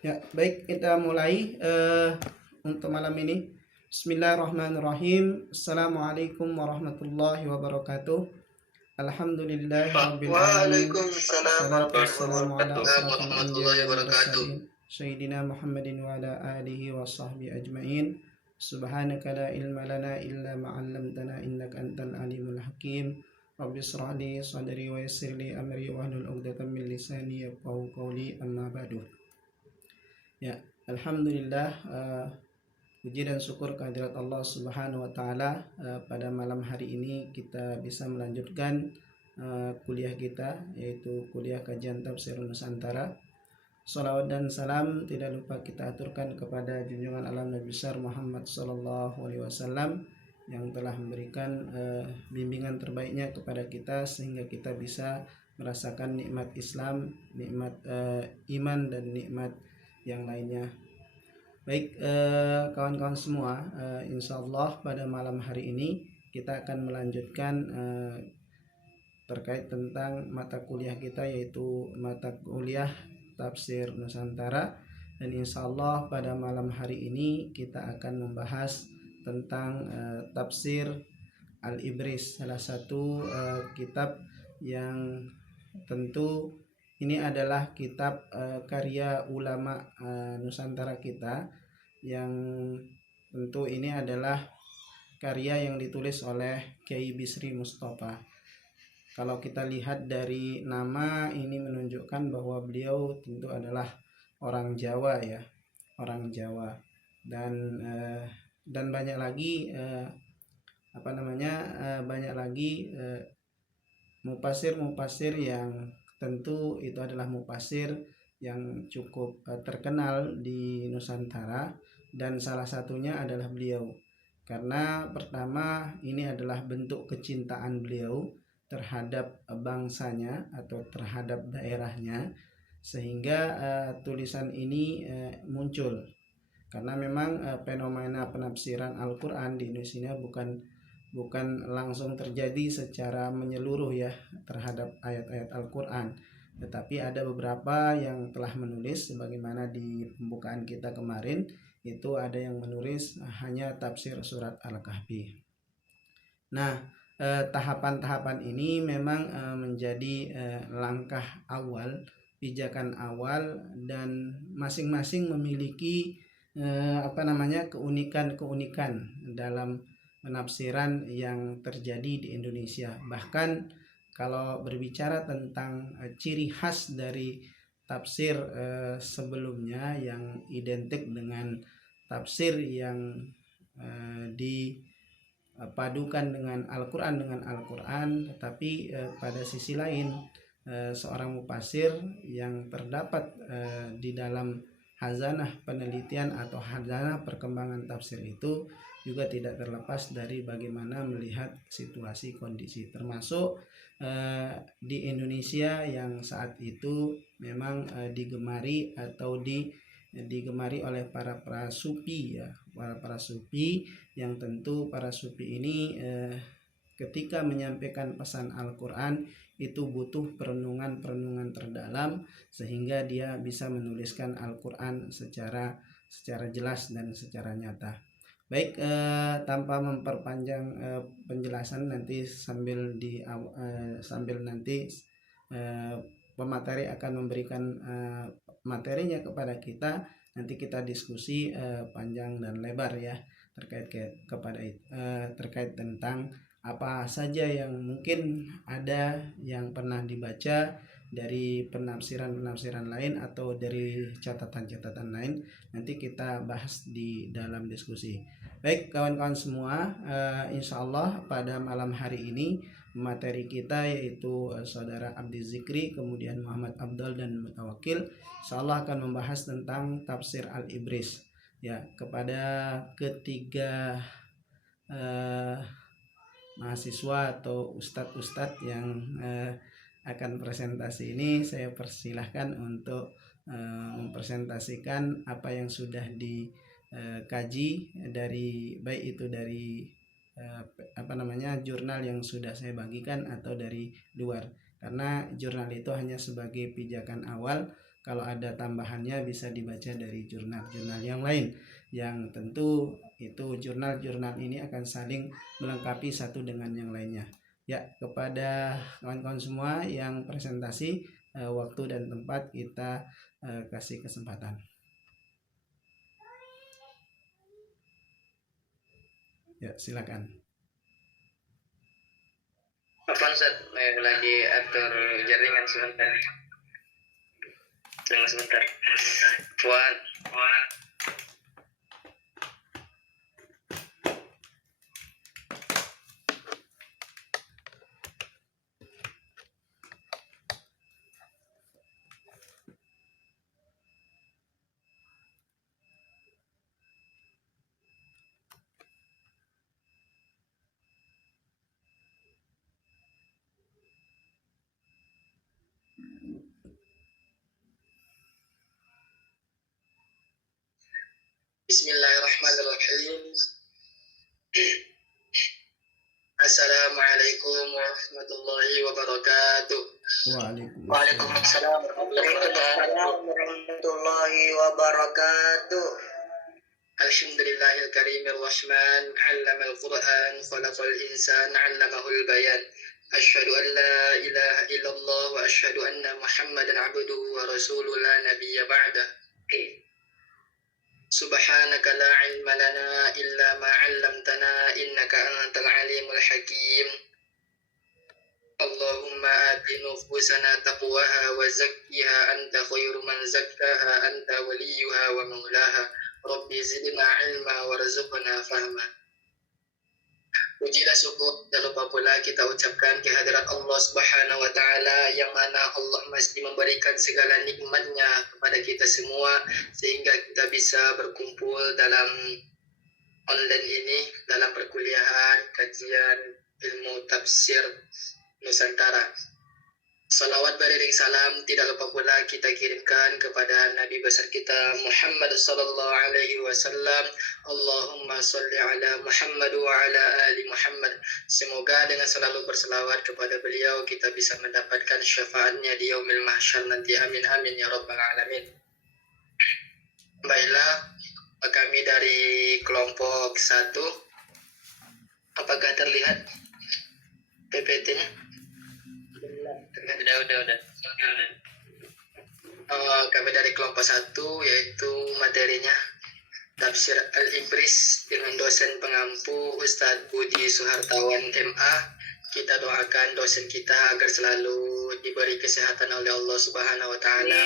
Ya, baik kita mulai untuk malam ini. Bismillahirrahmanirrahim. Assalamualaikum warahmatullahi wabarakatuh. Alhamdulillahirabbil alamin. Wassalatu wassalamu ala asrafil anbiya'i wal mursalin sayyidina Muhammadin wa ala alihi wa sahbihi ajmain. Subhanaka la ilma lana illa ma 'allamtana innaka antal alimul hakim. Rabbi shrah li sadri wa yassir li amri wa hlul 'uqdatam min lisani yafqahu qawli, amma ba'du. Ya, alhamdulillah, puji dan syukur kehadirat Allah Subhanahu wa taala, pada malam hari ini kita bisa melanjutkan kuliah kita, yaitu kuliah kajian tafsir Nusantara. Salawat dan salam tidak lupa kita aturkan kepada junjungan alam Nabi besar Muhammad sallallahu alaihi wasallam yang telah memberikan bimbingan terbaiknya kepada kita sehingga kita bisa merasakan nikmat Islam, nikmat iman dan nikmat yang lainnya. Baik, kawan-kawan semua, insya Allah pada malam hari ini kita akan melanjutkan terkait tentang mata kuliah kita, yaitu mata kuliah tafsir Nusantara. Dan insya Allah pada malam hari ini kita akan membahas tentang tafsir Al-Ibris, salah satu kitab yang tentu ini adalah kitab karya ulama Nusantara kita, yang tentu ini adalah karya yang ditulis oleh Kiai Bisri Mustafa. Kalau kita lihat dari nama ini menunjukkan bahwa beliau tentu adalah orang Jawa ya, orang Jawa. Dan banyak lagi banyak lagi mufasir yang tentu itu adalah mufasir yang cukup terkenal di Nusantara, dan salah satunya adalah beliau. Karena pertama, ini adalah bentuk kecintaan beliau terhadap bangsanya atau terhadap daerahnya, sehingga tulisan ini muncul. Karena memang fenomena penafsiran Al-Quran di Indonesia bukan langsung terjadi secara menyeluruh ya terhadap ayat-ayat Al-Quran, tetapi ada beberapa yang telah menulis, sebagaimana di pembukaan kita kemarin itu ada yang menulis hanya tafsir surat Al-Kahfi. Nah, tahapan-tahapan ini memang menjadi langkah awal, pijakan awal, dan masing-masing memiliki keunikan-keunikan dalam penafsiran yang terjadi di Indonesia. Bahkan kalau berbicara tentang ciri khas dari tafsir sebelumnya yang identik dengan tafsir yang dipadukan dengan Al-Quran, tetapi pada sisi lain seorang mufasir yang terdapat di dalam hazanah penelitian atau hazanah perkembangan tafsir itu juga tidak terlepas dari bagaimana melihat situasi kondisi, termasuk di Indonesia yang saat itu memang digemari oleh para sufi ya, para sufi, yang tentu para sufi ini ketika menyampaikan pesan Al-Quran itu butuh perenungan terdalam, sehingga dia bisa menuliskan Al-Quran secara jelas dan secara nyata. Baik, tanpa memperpanjang penjelasan, nanti sambil nanti pemateri akan memberikan materinya kepada kita, nanti kita diskusi panjang dan lebar ya terkait tentang apa saja yang mungkin ada yang pernah dibaca dari penafsiran lain atau dari catatan-catatan lain, nanti kita bahas di dalam diskusi. Baik kawan-kawan semua, insya Allah pada malam hari ini materi kita yaitu saudara Abdi Zikri, kemudian Muhammad Abdul dan Mutawakil, insya Allah akan membahas tentang tafsir Al-Ibris ya. Kepada ketiga mahasiswa atau ustadz yang akan presentasi ini, saya persilahkan untuk mempresentasikan apa yang sudah dikaji dari baik itu dari jurnal yang sudah saya bagikan atau dari luar, karena jurnal itu hanya sebagai pijakan awal Kalau ada tambahannya bisa dibaca dari jurnal-jurnal yang lain, yang tentu itu jurnal-jurnal ini akan saling melengkapi satu dengan yang lainnya. Ya, kepada kawan-kawan semua yang presentasi, waktu dan tempat kita kasih kesempatan. Ya, silakan. Apaan Ustaz? Lagi atur jaringan sebentar. Tunggu sebentar. Puan. Bismillahirrahmanirrahim. Assalamualaikum warahmatullahi wabarakatuh. Waalaikumsalam warahmatullahi wabarakatuh. Alhamdulillahil karimir rahman, 'allamal Qur'an, khalaqal insan, 'allamahul bayan. Asyhadu an la ilaha illallah wa asyhadu anna Muhammadan 'abduhu wa rasuluhu la nabiyya ba'da. Subhanaka la ilma lana illa ma 'allamtana innaka antal alimul hakim. Allahumma ati nufusana taqwaha wa zakkiha anta khairu man zakkaha anta waliyuha wa maulaha. Rabbi zidna ilma warzuqna fahma. Puji dan syukur dan lupa pula kita ucapkan kehadirat Allah Subhanahu wa Ta'ala, yang mana Allah mesti memberikan segala nikmatnya kepada kita semua sehingga kita bisa berkumpul dalam online ini dalam perkuliahan kajian ilmu tafsir Nusantara. Salawat beriring salam tidak lupa pula kita kirimkan kepada Nabi besar kita Muhammad sallallahu alaihi wasallam. Allahumma sholli ala Muhammad wa ala ali Muhammad. Semoga dengan selalu berselawat kepada beliau kita bisa mendapatkan syafaatnya di yaumil mahsyar nanti. Amin amin ya rabbal alamin. Baiklah, kami dari kelompok 1. Apakah terlihat PPT-nya? Udah. Kami dari kelompok 1, yaitu materinya Tafsir Al-Ibris dengan dosen pengampu Ustadz Budi Suhartawan MA. Kita doakan dosen kita agar selalu diberi kesehatan oleh Allah Subhanahu wa Ta'ala,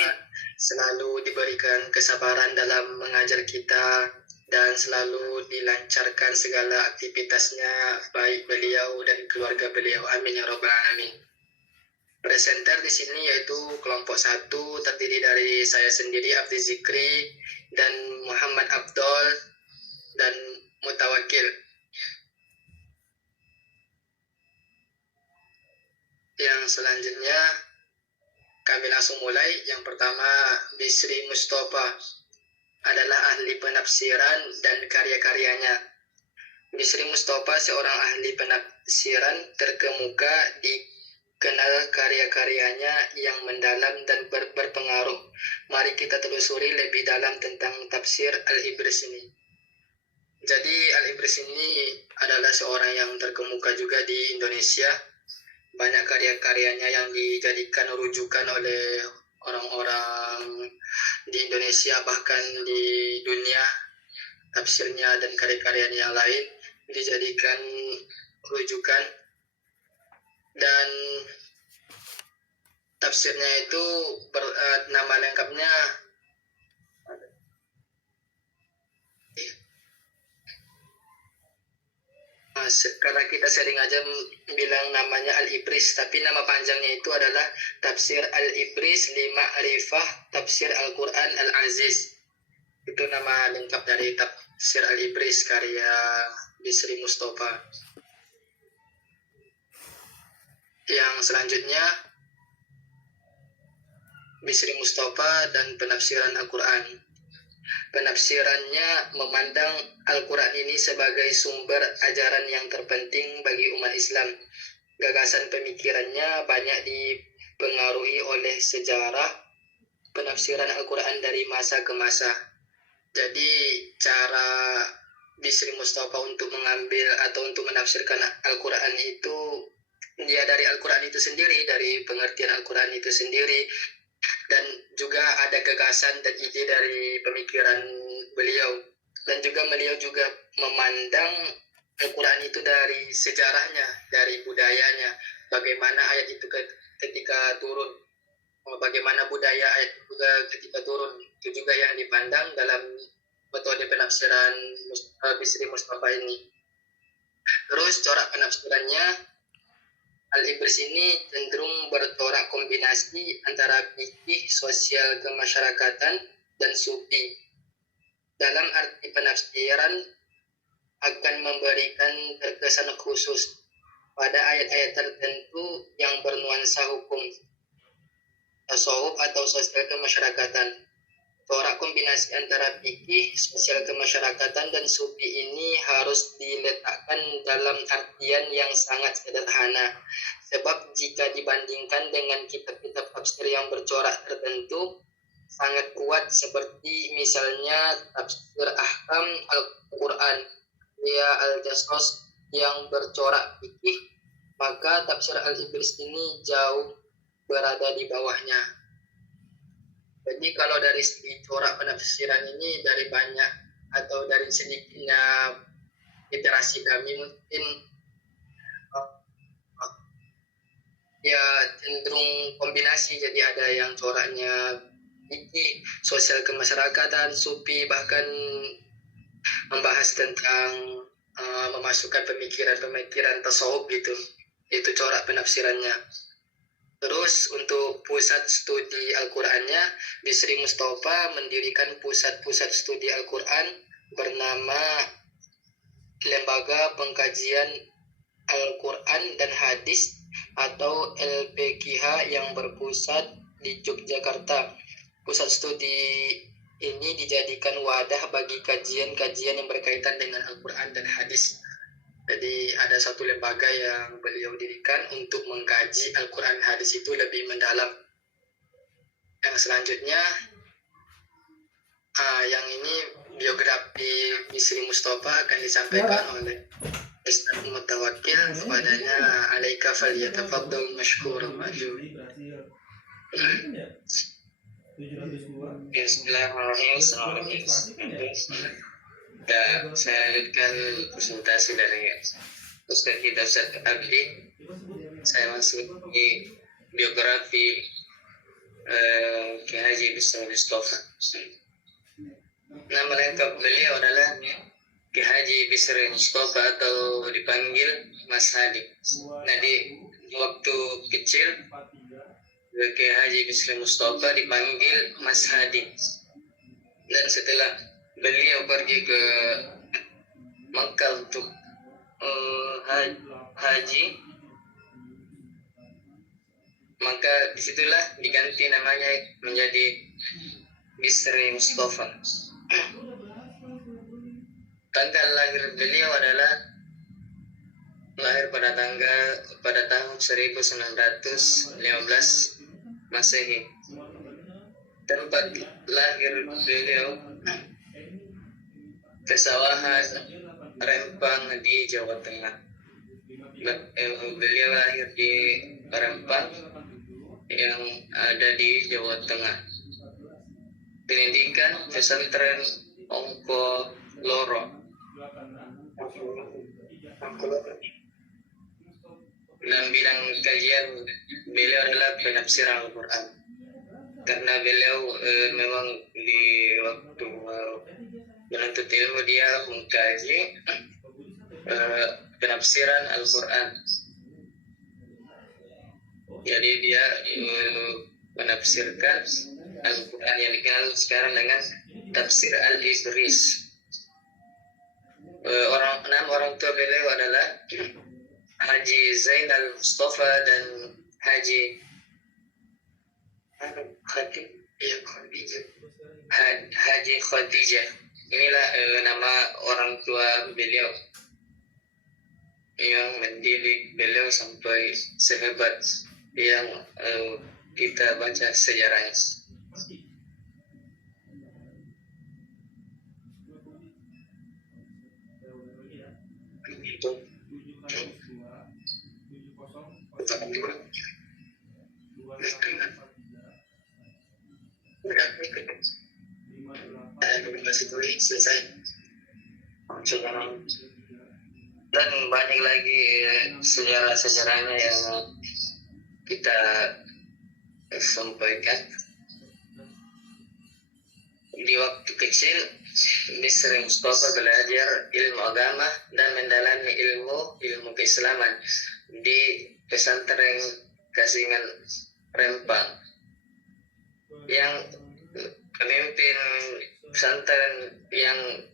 selalu diberikan kesabaran dalam mengajar kita, dan selalu dilancarkan segala aktivitasnya, baik beliau dan keluarga beliau. Amin ya rabbal alamin. Presenter di sini yaitu kelompok 1 terdiri dari saya sendiri Abdi Zikri dan Muhammad Abdul dan Mutawakil. Yang selanjutnya kami langsung mulai. Yang pertama, Bisri Mustafa adalah ahli penafsiran dan karya-karyanya. Bisri Mustafa seorang ahli penafsiran terkemuka, dikenal karya-karyanya yang mendalam dan berpengaruh. Mari kita telusuri lebih dalam tentang tafsir Al-Ibris ini. Jadi Al-Ibris ini adalah seorang yang terkemuka juga di Indonesia. Banyak karya-karyanya yang dijadikan rujukan oleh orang-orang di Indonesia, bahkan di dunia. Tafsirnya dan karya-karyanya yang lain dijadikan rujukan. Dan tafsirnya itu nama lengkapnya karena kita sering aja bilang namanya Al-Ibris, tapi nama panjangnya itu adalah Tafsir Al-Ibris Lima'rifah Tafsir Al-Quran Al-Aziz. Itu nama lengkap dari Tafsir Al-Ibris karya Bisri Mustafa. Yang selanjutnya, Bisri Mustafa dan penafsiran Al-Quran. Penafsirannya memandang Al-Quran ini sebagai sumber ajaran yang terpenting bagi umat Islam. Gagasan pemikirannya banyak dipengaruhi oleh sejarah penafsiran Al-Quran dari masa ke masa. Jadi cara Bisri Mustafa untuk mengambil atau untuk menafsirkan Al-Quran itu dia dari Al-Quran itu sendiri, dari pengertian Al-Quran itu sendiri, dan juga ada gagasan dan ide dari pemikiran beliau. Dan juga beliau juga memandang Al-Quran itu dari sejarahnya, dari budayanya, bagaimana ayat itu ketika turun, bagaimana budaya ayat juga ketika turun, itu juga yang dipandang dalam metode penafsiran Bisri Mustafa ini. Terus corak penafsirannya, Al-Ibris ini cenderung bercorak kombinasi antara fikih, sosial kemasyarakatan, dan sufi. Dalam arti penafsiran akan memberikan terkesan khusus pada ayat-ayat tertentu yang bernuansa hukum, tasawuf atau sosial kemasyarakatan. Corak kombinasi antara fikih, sosial kemasyarakatan, dan sufi ini harus diletakkan dalam artian yang sangat sederhana. Sebab jika dibandingkan dengan kitab-kitab tafsir yang bercorak tertentu, sangat kuat seperti misalnya tafsir Ahkam Al-Quran, ya Al-Jassos yang bercorak fikih, maka tafsir Al-Ibris ini jauh berada di bawahnya. Jadi kalau dari segi corak penafsiran ini, dari banyak atau dari sedikitnya literasi kami mungkin ya cenderung kombinasi. Jadi ada yang coraknya fikih, sosial kemasyarakatan, sufi, bahkan membahas tentang memasukkan pemikiran-pemikiran tasawuf gitu. Itu corak penafsirannya. Terus untuk pusat studi Al-Qur'annya, Bisri Mustafa mendirikan pusat-pusat studi Al-Quran bernama Lembaga Pengkajian Al-Quran dan Hadis atau LPQH yang berpusat di Yogyakarta. Pusat studi ini dijadikan wadah bagi kajian-kajian yang berkaitan dengan Al-Quran dan Hadis. Jadi ada satu lembaga yang beliau dirikan untuk mengkaji Al-Quran Hadis itu lebih mendalam. Yang selanjutnya, yang ini biografi Bisri Mustafa akan disampaikan oleh Ustaz Mutawakkil. Kepadanya alaika falyatafaddal mashkuran ma'jur. Bismillahirrahmanirrahim. Assalamualaikum. Saya lanjutkan presentasi dari Ustaz kita Ustaz Abdi. Saya masuk di biografi Kiai Haji Bisri Mustafa. Nama lengkap beliau adalah Kiai Haji Bisri Mustafa atau dipanggil Mas Hadi. Nah, di waktu kecil Kiai Haji Bisri Mustafa dipanggil Mas Hadi. Dan setelah beliau pergi ke Makkah untuk haji, maka disitulah diganti namanya menjadi Bisri Mustafa. Tanggal lahir beliau adalah lahir pada tahun 1915 Masehi. Tempat lahir beliau Pesawahan Rempang di Jawa Tengah. Beliau lahir di Rempang yang ada di Jawa Tengah. Pendidikan pesantren Ongko Loro. Dalam bidang kajian beliau adalah penafsiran Al-Quran. Karena beliau memang di waktu menuntut ilmu dia mengkaji penafsiran Al-Quran. Jadi dia menafsirkan Al-Quran yang dikenal sekarang dengan tafsir Al-Ibris. Nama orang tua beliau adalah Haji Zainal Mustafa dan Haji Khadijah. Inilah nama orang tua beliau yang mendidik beliau sampai sehebat yang kita baca sejarahnya. selesai. Dan banyak lagi sejarah-sejarahnya yang kita sampaikan. Di waktu kecil, Bisri Mustafa belajar ilmu agama dan mendalami ilmu keislaman di pesantren Kasingan Rempang. Yang pemimpin pesantren yang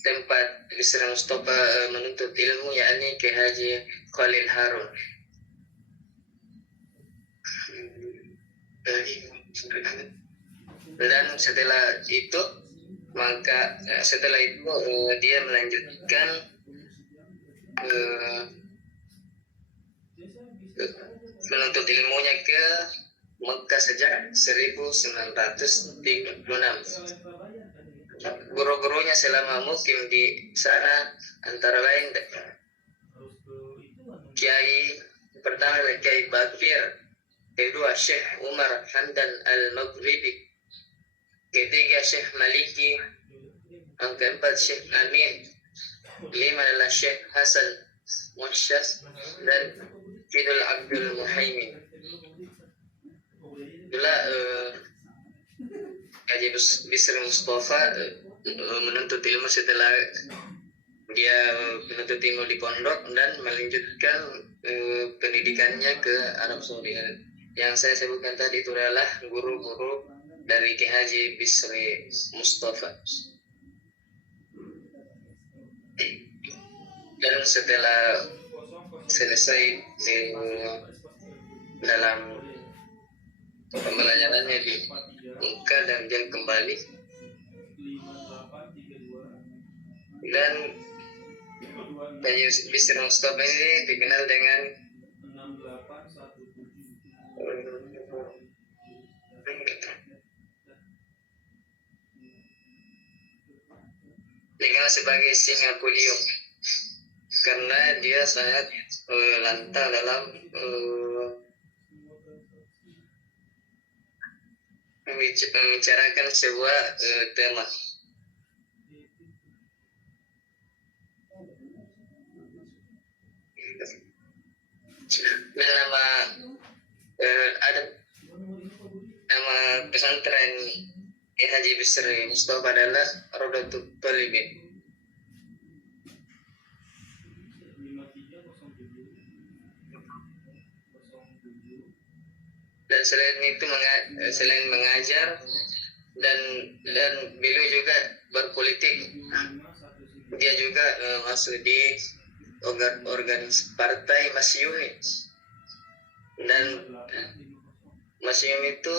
tempat Bisri Mustafa menuntut ilmu yakni Kiai Haji Khalil Harun. Dan setelah itu dia melanjutkan menuntut ilmunya ke Mekah sejak 1936. Guru-gurunya selama mukim di sana antara lain Kiai pertama Kiai Bakir, kedua Syekh Umar Hamdan Al-Maghribi, ketiga Syekh Maliki, yang keempat Syekh Amin, lima adalah Syekh Hasan Musyas dan Kidul Abdul Muhaimin. Itulah Haji Bisri Mustafa menuntut ilmu setelah dia menuntut ilmu di pondok dan melanjutkan pendidikannya ke Arab Saudi. Yang saya sebutkan tadi itu adalah guru-guru dari Kiai Haji Bisri Mustafa. Dan setelah selesai dalam pembelajarannya di Mekah dan dia kembali, dan Haji Bisri Mustafa ini dikenal dengan sebagai singa podium karena dia sangat lantang dalam membicarakan sebuah tema. Dan nama pesantren Haji Bisri Mustafa adalah Rodatul Talibin. Dan selain mengajar dan beliau juga berpolitik, dia juga masuk di organisasi partai Masyumi, dan Masyumi itu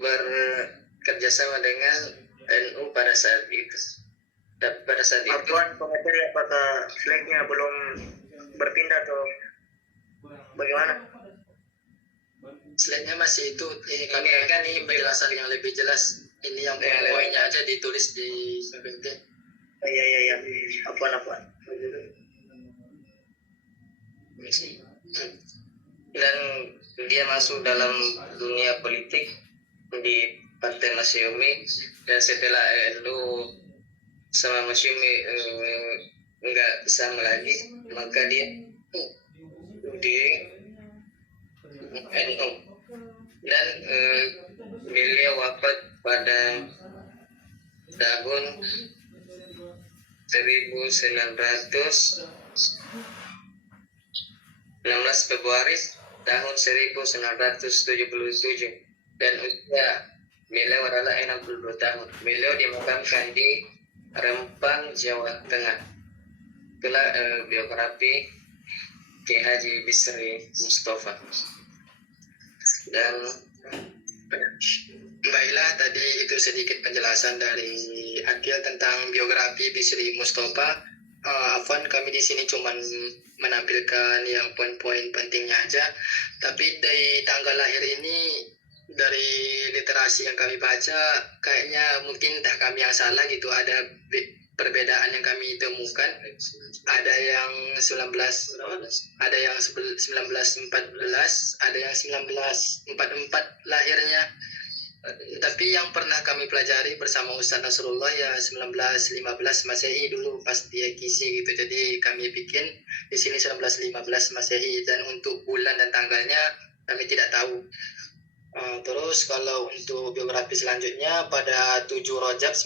bekerjasama dengan NU pada saat itu. Dan pada saat itu pengajar apakah flagnya belum berpindah atau bagaimana? Slide-nya masih itu, kami kan ini penjelasan yang lebih jelas. Ini yang poin-poinnya aja ditulis di penting. Iya. Apa? Dan dia masuk dalam dunia politik di Partai Masyumi, dan setelah NU sama Masyumi enggak sama lagi, maka dia di NU. Dan beliau wafat pada tahun 16 Februari tahun 1977, dan usia beliau adalah 62 tahun. Beliau dimakamkan di Rempang, Jawa Tengah. Itulah biografi Kiai Haji Bisri Mustafa. Dan baiklah, tadi itu sedikit penjelasan dari Akil tentang biografi Bisri Mustafa. Afwan, kami di sini cuma menampilkan yang poin-poin pentingnya aja. Tapi dari tanggal lahir ini, dari literasi yang kami baca, kayaknya mungkin entah kami yang salah gitu, ada perbedaan yang kami temukan, ada yang 19, ada yang 1914, ada yang 1944 lahirnya. Tapi yang pernah kami pelajari bersama Ustaz Nasrullah ya 1915 Masehi dulu pas dia kisi gitu. Jadi kami bikin di sini 1915 Masehi, dan untuk bulan dan tanggalnya kami tidak tahu. Terus kalau untuk biografi selanjutnya pada 7 Rajab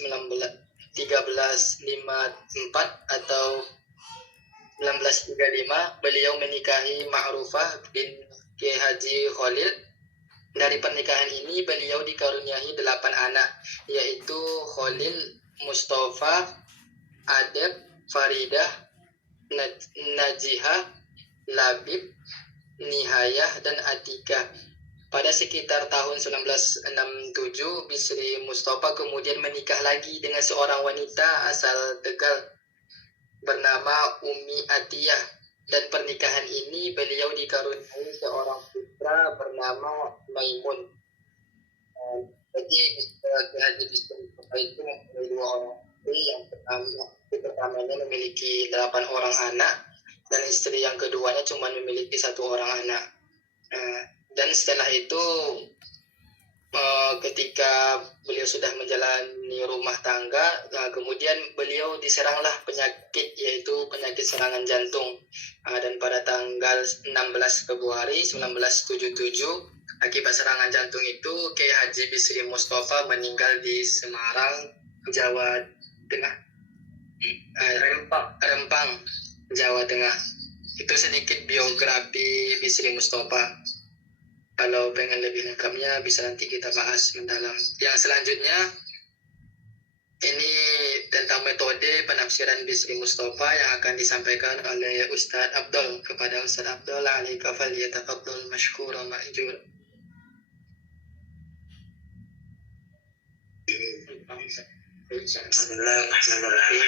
1354 atau 1935 beliau menikahi Ma'rufah bin Kiai Haji Khalid. Dari pernikahan ini beliau dikaruniai 8 anak, yaitu Khalil, Mustafa, Adep, Faridah, Najihah, Labib, Nihayah, dan Atika. Pada sekitar tahun 1967, Bisri Mustafa kemudian menikah lagi dengan seorang wanita asal Tegal bernama Umi Atiyah, dan pernikahan ini beliau dikaruniai seorang putra bernama Maimun. Jadi Haji Bisri Mustafa itu mempunyai 2 orang istri. Yang pertamanya memiliki 8 orang anak, dan istri yang keduanya cuma memiliki 1 orang anak. Dan setelah itu ketika beliau sudah menjalani rumah tangga, kemudian beliau diseranglah penyakit, yaitu penyakit serangan jantung. Dan pada tanggal 16 Februari 1977 akibat serangan jantung itu Kiai Haji Bisri Mustafa meninggal di Semarang, Jawa Tengah. Rempang, Jawa Tengah. Itu sedikit biografi Bisri Mustafa. Kalau pengen lebih lengkapnya bisa nanti kita bahas mendalam. Yang selanjutnya ini tentang metode penafsiran Bisri Mustafa yang akan disampaikan oleh Ustadz Abdul. Kepada Ustadz Abdul, alaika falyatafaddal mashkuran ma'jur. Bismillahirrahmanirrahim.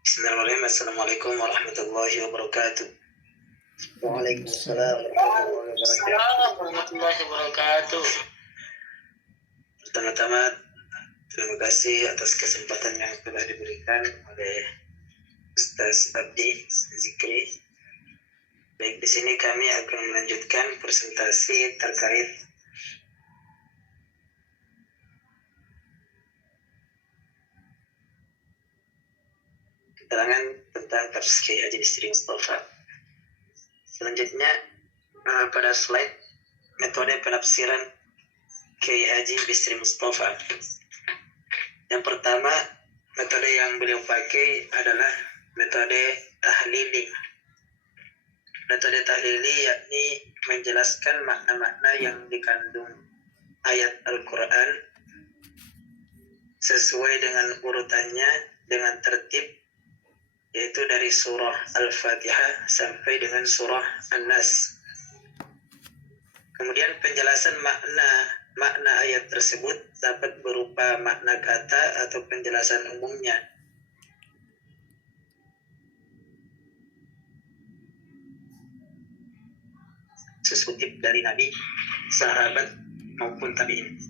Bismillahirrahmanirrahim. Assalamualaikum warahmatullahi wabarakatuh. Waalaikumsalam warahmatullahi wabarakatuh. Pertama-tama terima kasih atas kesempatan yang telah diberikan oleh Ustaz Abdi Zikri. Baik, di sini kami akan melanjutkan presentasi terkait keterangan tentang tafsir Kiai Haji Bisri Mustafa. Selanjutnya pada slide metode penafsiran Kiai Haji Bisri Mustafa. Yang pertama, metode yang beliau pakai adalah metode tahlili. Metode tahlili yakni menjelaskan makna-makna yang dikandung ayat Al-Quran sesuai dengan urutannya dengan tertib, yaitu dari surah Al-Fatihah sampai dengan surah An-Nas. Kemudian penjelasan makna ayat tersebut dapat berupa makna kata atau penjelasan umumnya. Sesuai dari Nabi, sahabat maupun tabi'in.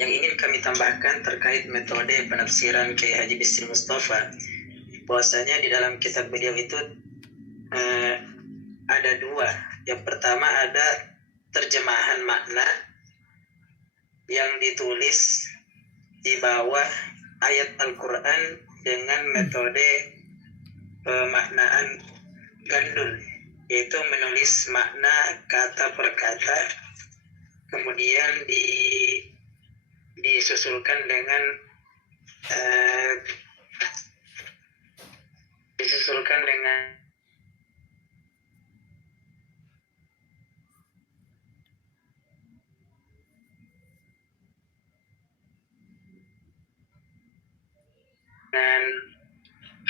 Yang ingin kami tambahkan terkait metode penafsiran Kiai Haji Bisri Mustafa, bahwasanya di dalam kitab beliau itu ada 2. Yang pertama ada terjemahan makna yang ditulis di bawah ayat Al-Quran dengan metode pemaknaan gandul, yaitu menulis makna kata per kata, kemudian disusulkan dengan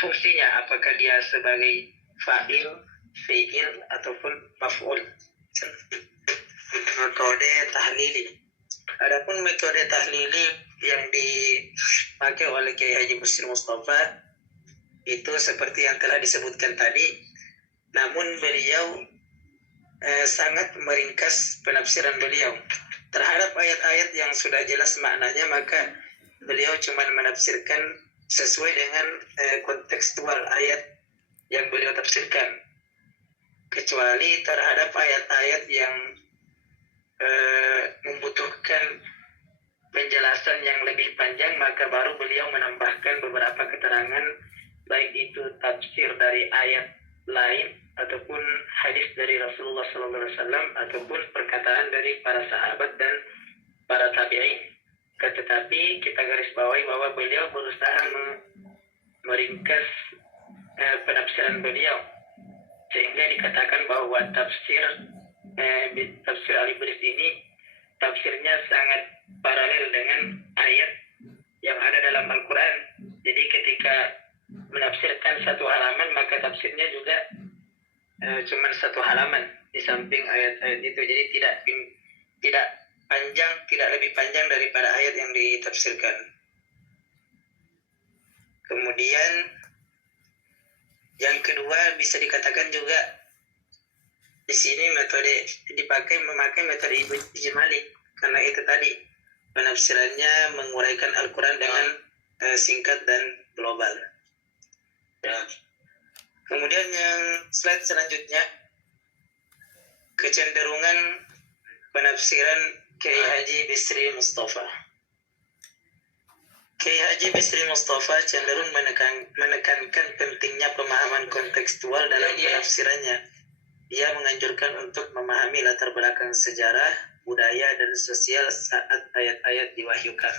fungsinya, apakah dia sebagai fa'il, fi'il ataupun maf'ul. Metode tahlili. Adapun metode tahlili yang dipakai oleh Kiai Haji Bisri Mustafa itu seperti yang telah disebutkan tadi, namun beliau sangat meringkas penafsiran beliau terhadap ayat-ayat yang sudah jelas maknanya, maka beliau cuma menafsirkan sesuai dengan kontekstual ayat yang beliau tafsirkan. Kecuali terhadap ayat-ayat yang membutuhkan penjelasan yang lebih panjang, maka baru beliau menambahkan beberapa keterangan, baik itu tafsir dari ayat lain ataupun hadis dari Rasulullah SAW ataupun perkataan dari para sahabat dan para tabi'in. Tetapi kita garis bawahi bahwa beliau berusaha meringkas penafsiran beliau, sehingga dikatakan bahwa tafsir Al-Ibris ini tafsirnya sangat paralel dengan ayat yang ada dalam Al-Quran. Jadi ketika menafsirkan satu halaman, maka tafsirnya juga cuma satu halaman di samping ayat-ayat itu. Jadi tidak panjang, tidak lebih panjang daripada ayat yang ditafsirkan. Kemudian yang kedua, bisa dikatakan juga di sini memakai metode ijmali, karena itu tadi penafsirannya menguraikan Al-Quran dengan singkat dan global. Ya. Kemudian yang slide selanjutnya, kecenderungan penafsiran Kiai Haji Bisri Mustafa. Kiai Haji Bisri Mustafa cenderung menekankan pentingnya pemahaman kontekstual dalam penafsirannya. Ia menganjurkan untuk memahami latar belakang sejarah, budaya, dan sosial saat ayat-ayat diwahyukan.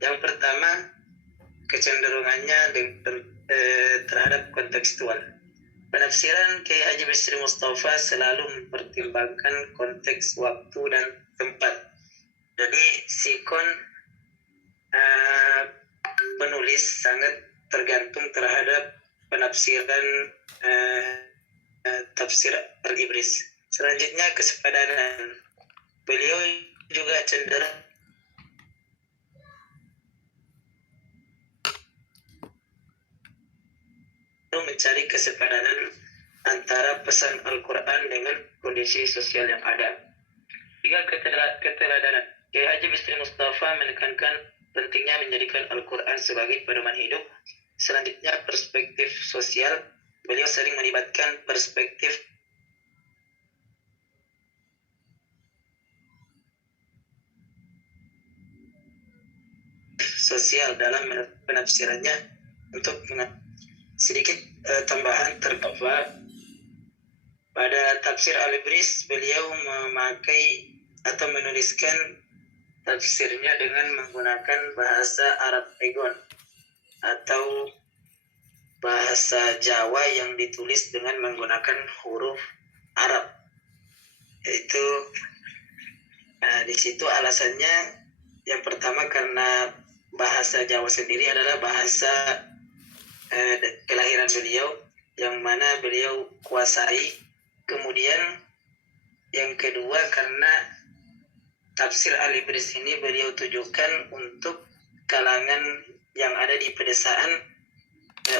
Yang pertama, kecenderungannya terhadap kontekstual. Penafsiran Kiai Haji Bisri Mustafa selalu mempertimbangkan konteks, waktu, dan tempat. Jadi sikon penulis sangat tergantung terhadap penafsiran tafsir Al-Ibris. Selanjutnya, kesepadanan. Beliau juga cenderung mencari kesepadanan antara pesan Al-Quran dengan kondisi sosial yang ada. Tiga, keteladanan. Kiai Haji Bisri Mustafa menekankan pentingnya menjadikan Al-Quran sebagai pedoman hidup. Selanjutnya, perspektif sosial. Beliau sering melibatkan perspektif sosial dalam penafsirannya. Untuk sedikit tambahan terdapat pada tafsir Al-Ibris, beliau memakai atau menuliskan tafsirnya dengan menggunakan bahasa Arab Pegon atau bahasa Jawa yang ditulis dengan menggunakan huruf Arab. Itu di situ alasannya yang pertama karena bahasa Jawa sendiri adalah bahasa kelahiran beliau yang mana beliau kuasai. Kemudian yang kedua karena tafsir Al-Ibris ini beliau tujukan untuk kalangan yang ada di pedesaan,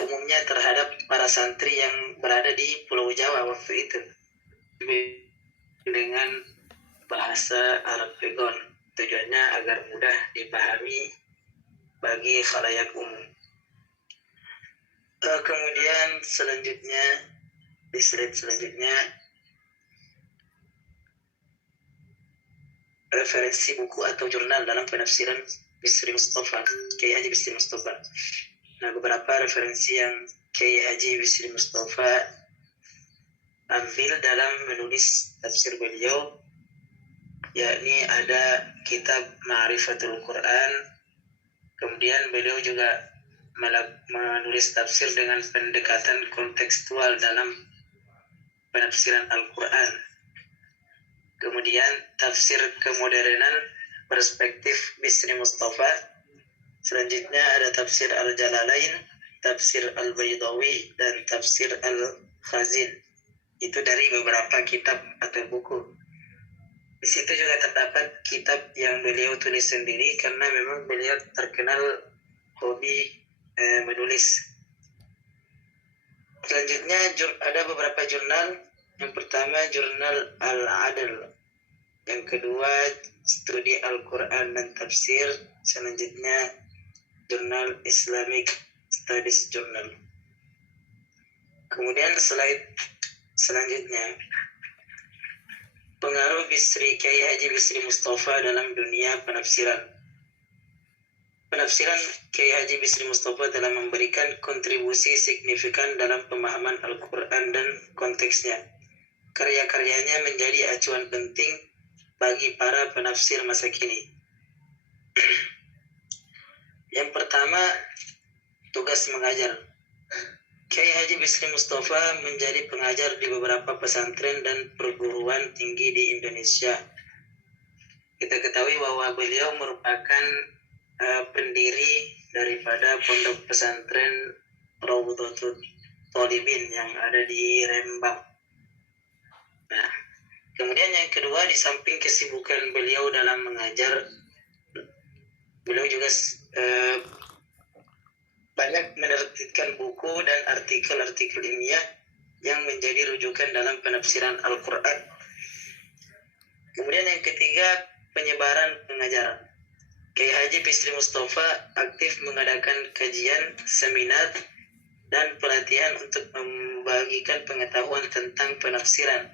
umumnya terhadap para santri yang berada di Pulau Jawa waktu itu, dengan bahasa Arab Pegon. Tujuannya agar mudah dipahami bagi khalayak umum. Kemudian selanjutnya, di slide selanjutnya, referensi buku atau jurnal dalam penafsiran Bisri Mustafa, Kiai Haji Bisri Mustafa. Nah, beberapa referensi yang Kiai Haji Bisri Mustafa ambil dalam menulis tafsir beliau, yakni ada kitab Ma'rifatul Quran. Kemudian beliau juga menulis tafsir dengan pendekatan kontekstual dalam penafsiran Al-Quran. Kemudian tafsir kemodernan perspektif Bisri Mustafa. Selanjutnya ada tafsir Al-Jalalain, tafsir Al-Baydawi, dan tafsir Al-Khazin. Itu dari beberapa kitab atau buku. Di situ juga terdapat kitab yang beliau tulis sendiri karena memang beliau terkenal hobi menulis. Selanjutnya ada beberapa jurnal Yang pertama jurnal Al-Adl, yang kedua studi Al-Quran dan tafsir, selanjutnya jurnal Islamic Studies Journal. Kemudian slide selanjutnya, pengaruh Bisri Kiai Haji Bisri Mustafa dalam dunia penafsiran. Penafsiran Kiai Haji Bisri Mustafa telah memberikan kontribusi signifikan dalam pemahaman Al-Quran dan konteksnya. Karya-karyanya menjadi acuan penting bagi para penafsir masa kini. Yang pertama, tugas mengajar. Kiai Haji Bisri Mustafa menjadi pengajar di beberapa pesantren dan perguruan tinggi di Indonesia. Kita ketahui bahwa beliau merupakan pendiri daripada pondok pesantren Rawdatul Thalibin yang ada di Rembang. Nah, kemudian yang kedua, di samping kesibukan beliau dalam mengajar, beliau juga banyak menerbitkan buku dan artikel-artikel ilmiah yang menjadi rujukan dalam penafsiran Al-Quran. Kemudian yang ketiga, penyebaran pengajaran. Kiai Haji Bisri Mustafa aktif mengadakan kajian, seminar, dan pelatihan untuk membagikan pengetahuan tentang penafsiran.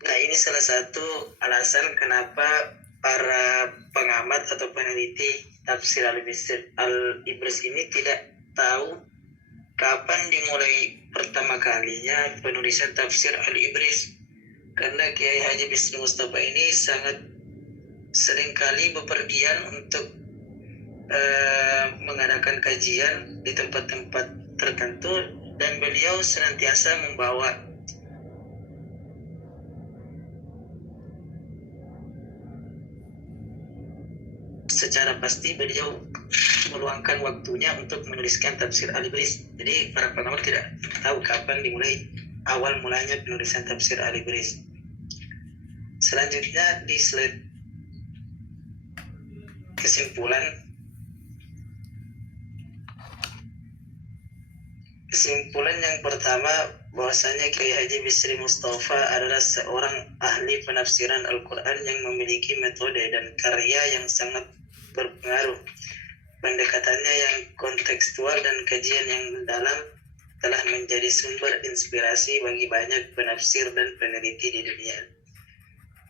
Nah, ini salah satu alasan kenapa para pengamat atau peneliti tafsir Al-Ibris ini tidak tahu kapan dimulai pertama kalinya penulisan tafsir Al-Ibris, karena Kiai Haji Bisri Mustafa ini sangat seringkali bepergian untuk mengadakan kajian di tempat-tempat tertentu, dan beliau senantiasa membawa secara pasti beliau meluangkan waktunya untuk menuliskan tafsir Al-Ibris. Jadi para pengamat tidak tahu kapan dimulai awal mulanya penulisan tafsir Al-Ibris. Selanjutnya di slide kesimpulan yang pertama, bahwasanya Kiai Haji Bisri Mustafa adalah seorang ahli penafsiran Al-Quran yang memiliki metode dan karya yang sangat berpengaruh. Pendekatannya yang kontekstual dan kajian yang mendalam telah menjadi sumber inspirasi bagi banyak penafsir dan peneliti di dunia.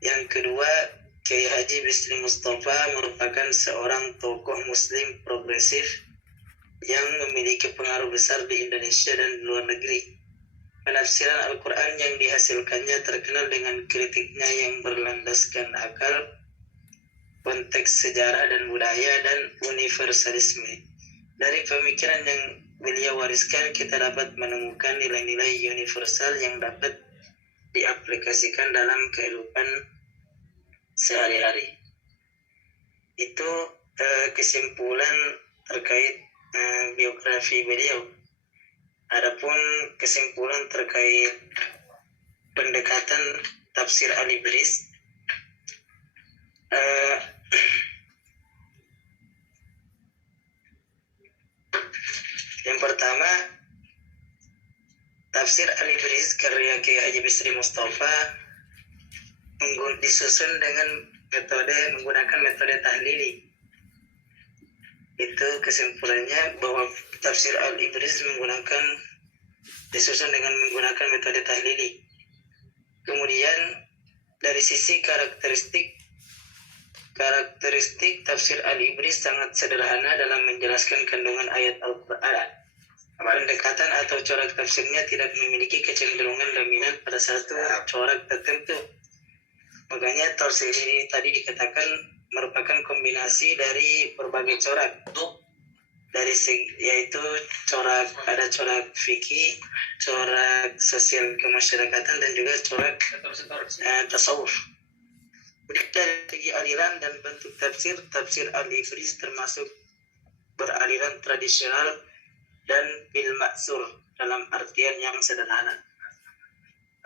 Yang kedua, Kiai Haji Bisri Mustafa merupakan seorang tokoh muslim progresif yang memiliki pengaruh besar di Indonesia dan di luar negeri. Penafsiran Al-Quran yang dihasilkannya terkenal dengan kritiknya yang berlandaskan akal, konteks sejarah dan budaya, dan universalisme. Dari pemikiran yang beliau wariskan, kita dapat menemukan nilai-nilai universal yang dapat diaplikasikan dalam kehidupan sehari-hari. Itu kesimpulan terkait biografi beliau. Adapun kesimpulan terkait pendekatan tafsir Al-Ibris, yang pertama, tafsir Al-Ibris karya Kiai Haji Bisri Mustafa disusun dengan menggunakan metode tahlili. Itu kesimpulannya, bahwa tafsir Al-Ibris disusun dengan menggunakan metode tahlili. Kemudian dari sisi karakteristik tafsir Al-Ibris sangat sederhana dalam menjelaskan kandungan ayat Al-Quran. Pendekatan atau corak tafsirnya tidak memiliki kecenderungan dominan pada satu corak tertentu. Makanya tafsir ini tadi dikatakan merupakan kombinasi dari berbagai corak, yaitu ada corak fikih, corak sosial kemasyarakatan, dan juga corak tasawuf. Dari segi aliran dan bentuk tafsir Al-Ibris termasuk beraliran tradisional dan bil maksur dalam artian yang sederhana.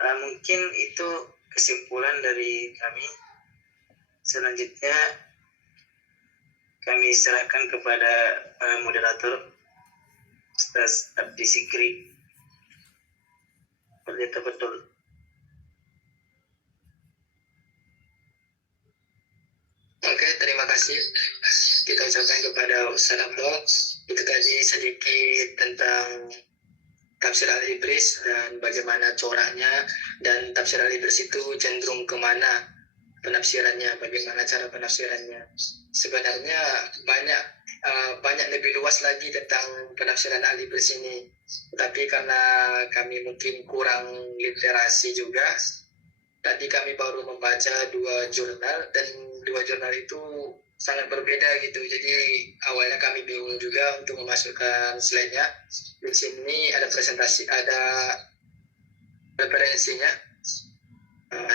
Mungkin itu kesimpulan dari kami. Selanjutnya kami serahkan kepada moderator Ustaz Abdi Sikri. Betul. Oke, terima kasih kita ucapkan kepada Ustaz Abdul. Itu tadi sedikit tentang tafsir Al-Ibris dan bagaimana coraknya, dan tafsir Al-Ibris itu cenderung kemana penafsirannya, bagaimana cara penafsirannya. Sebenarnya banyak lebih luas lagi tentang penafsiran Al-Ibris ini, tapi karena kami mungkin kurang literasi juga, tadi kami baru membaca 2 jurnal, dan 2 jurnal itu sangat berbeda gitu. Jadi awalnya kami bingung juga untuk memasukkan slide-nya. Di sini ada presentasi, ada referensinya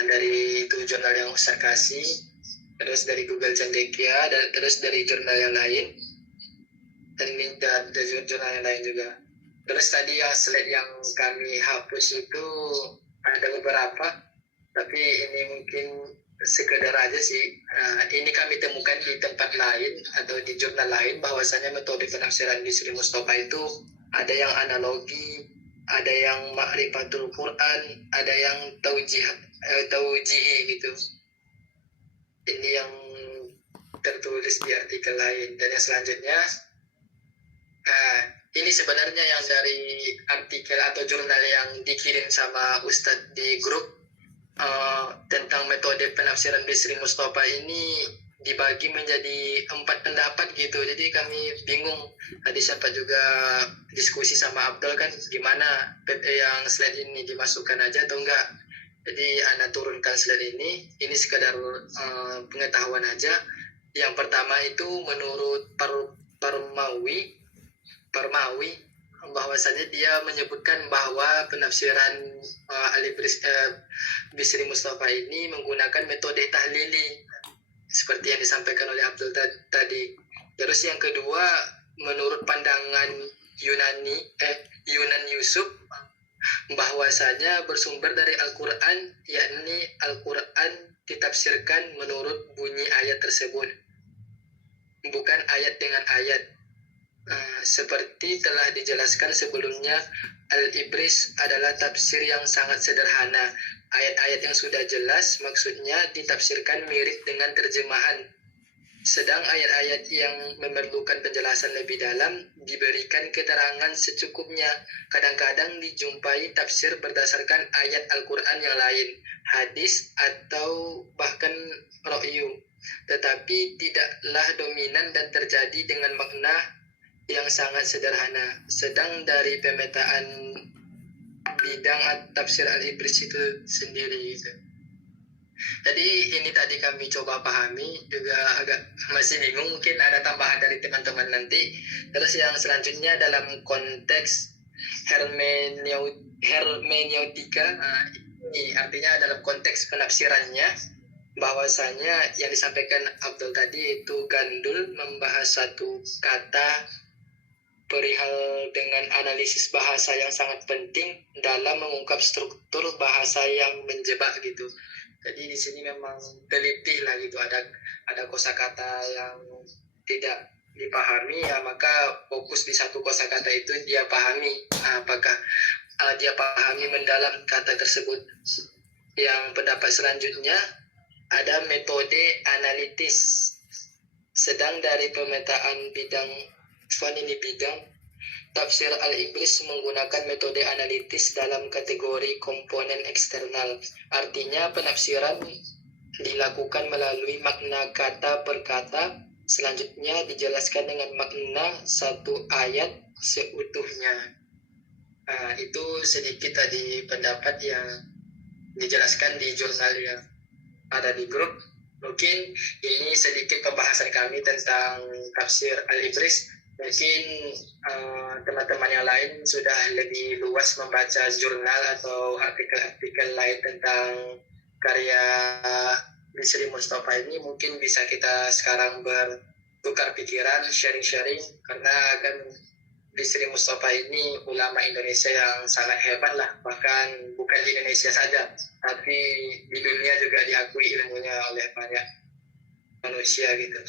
dari itu jurnal yang Ustaz kasih, terus dari Google Cendekia, dan terus dari jurnal yang lain, dan ini dari jurnal yang lain juga. Terus tadi yang slide yang kami hapus itu ada beberapa, tapi ini mungkin sekedar aja sih. Ini kami temukan di tempat lain atau di jurnal lain, bahwasanya metode penafsiran Bisri Mustafa itu ada yang analogi, ada yang ma'rifatul Quran, ada yang taujihi gitu. Ini yang tertulis di artikel lain. Dan yang selanjutnya, ini sebenarnya yang dari artikel atau jurnal yang dikirim sama Ustadz di grup. Tentang metode penafsiran Bisri Mustafa ini dibagi menjadi 4 pendapat gitu. Jadi kami bingung. Tadi sempat juga diskusi sama Abdul kan, gimana yang slide ini dimasukkan aja atau enggak. Jadi Anda turunkan slide ini sekadar pengetahuan aja. Yang pertama itu menurut Parmawi, bahwasanya dia menyebutkan bahwa penafsiran Al-Ibris Bisri Mustafa ini menggunakan metode tahlili seperti yang disampaikan oleh Abdul tadi. Terus yang kedua, menurut pandangan Yunan Yusuf, bahwasanya bersumber dari Al-Quran, yakni Al-Quran ditafsirkan menurut bunyi ayat tersebut, bukan ayat dengan ayat. Seperti telah dijelaskan sebelumnya, Al-Ibris adalah tafsir yang sangat sederhana. Ayat-ayat yang sudah jelas maksudnya ditafsirkan mirip dengan terjemahan. Sedang ayat-ayat yang memerlukan penjelasan lebih dalam diberikan keterangan secukupnya. Kadang-kadang dijumpai tafsir berdasarkan ayat Al-Quran yang lain, hadis, atau bahkan ra'yu, tetapi tidaklah dominan dan terjadi dengan makna yang sangat sederhana. Sedang dari pemetaan bidang tafsir Al-Ibris itu sendiri gitu. Jadi ini tadi kami coba pahami, juga agak masih bingung, mungkin ada tambahan dari teman-teman nanti. Terus yang selanjutnya dalam konteks hermeneutika, ini artinya dalam konteks penafsirannya, bahwasanya yang disampaikan Abdul tadi itu gandul membahas satu kata perihal dengan analisis bahasa yang sangat penting dalam mengungkap struktur bahasa yang menjebak gitu. Jadi di sini memang teliti lah gitu, ada kosakata yang tidak dipahami, ya maka fokus di satu kosakata itu dia pahami, apakah dia pahami mendalam kata tersebut. Yang pendapat selanjutnya ada metode analitis. Sedang dari pemetaan bidang tafsir Al-Ibris menggunakan metode analitis dalam kategori komponen eksternal. Artinya penafsiran dilakukan melalui makna kata per kata, selanjutnya dijelaskan dengan makna satu ayat seutuhnya. Itu sedikit tadi pendapat yang dijelaskan di jurnal yang ada di grup. Mungkin ini sedikit pembahasan kami tentang tafsir Al-Ibris. Mungkin teman-teman yang lain sudah lebih luas membaca jurnal atau artikel-artikel lain tentang karya Bisri Mustafa ini, mungkin bisa kita sekarang bertukar pikiran, sharing-sharing, karena kan Bisri Mustafa ini ulama Indonesia yang sangat hebat lah, bahkan bukan di Indonesia saja, tapi di dunia juga diakui ilmunya oleh banyak manusia gitu.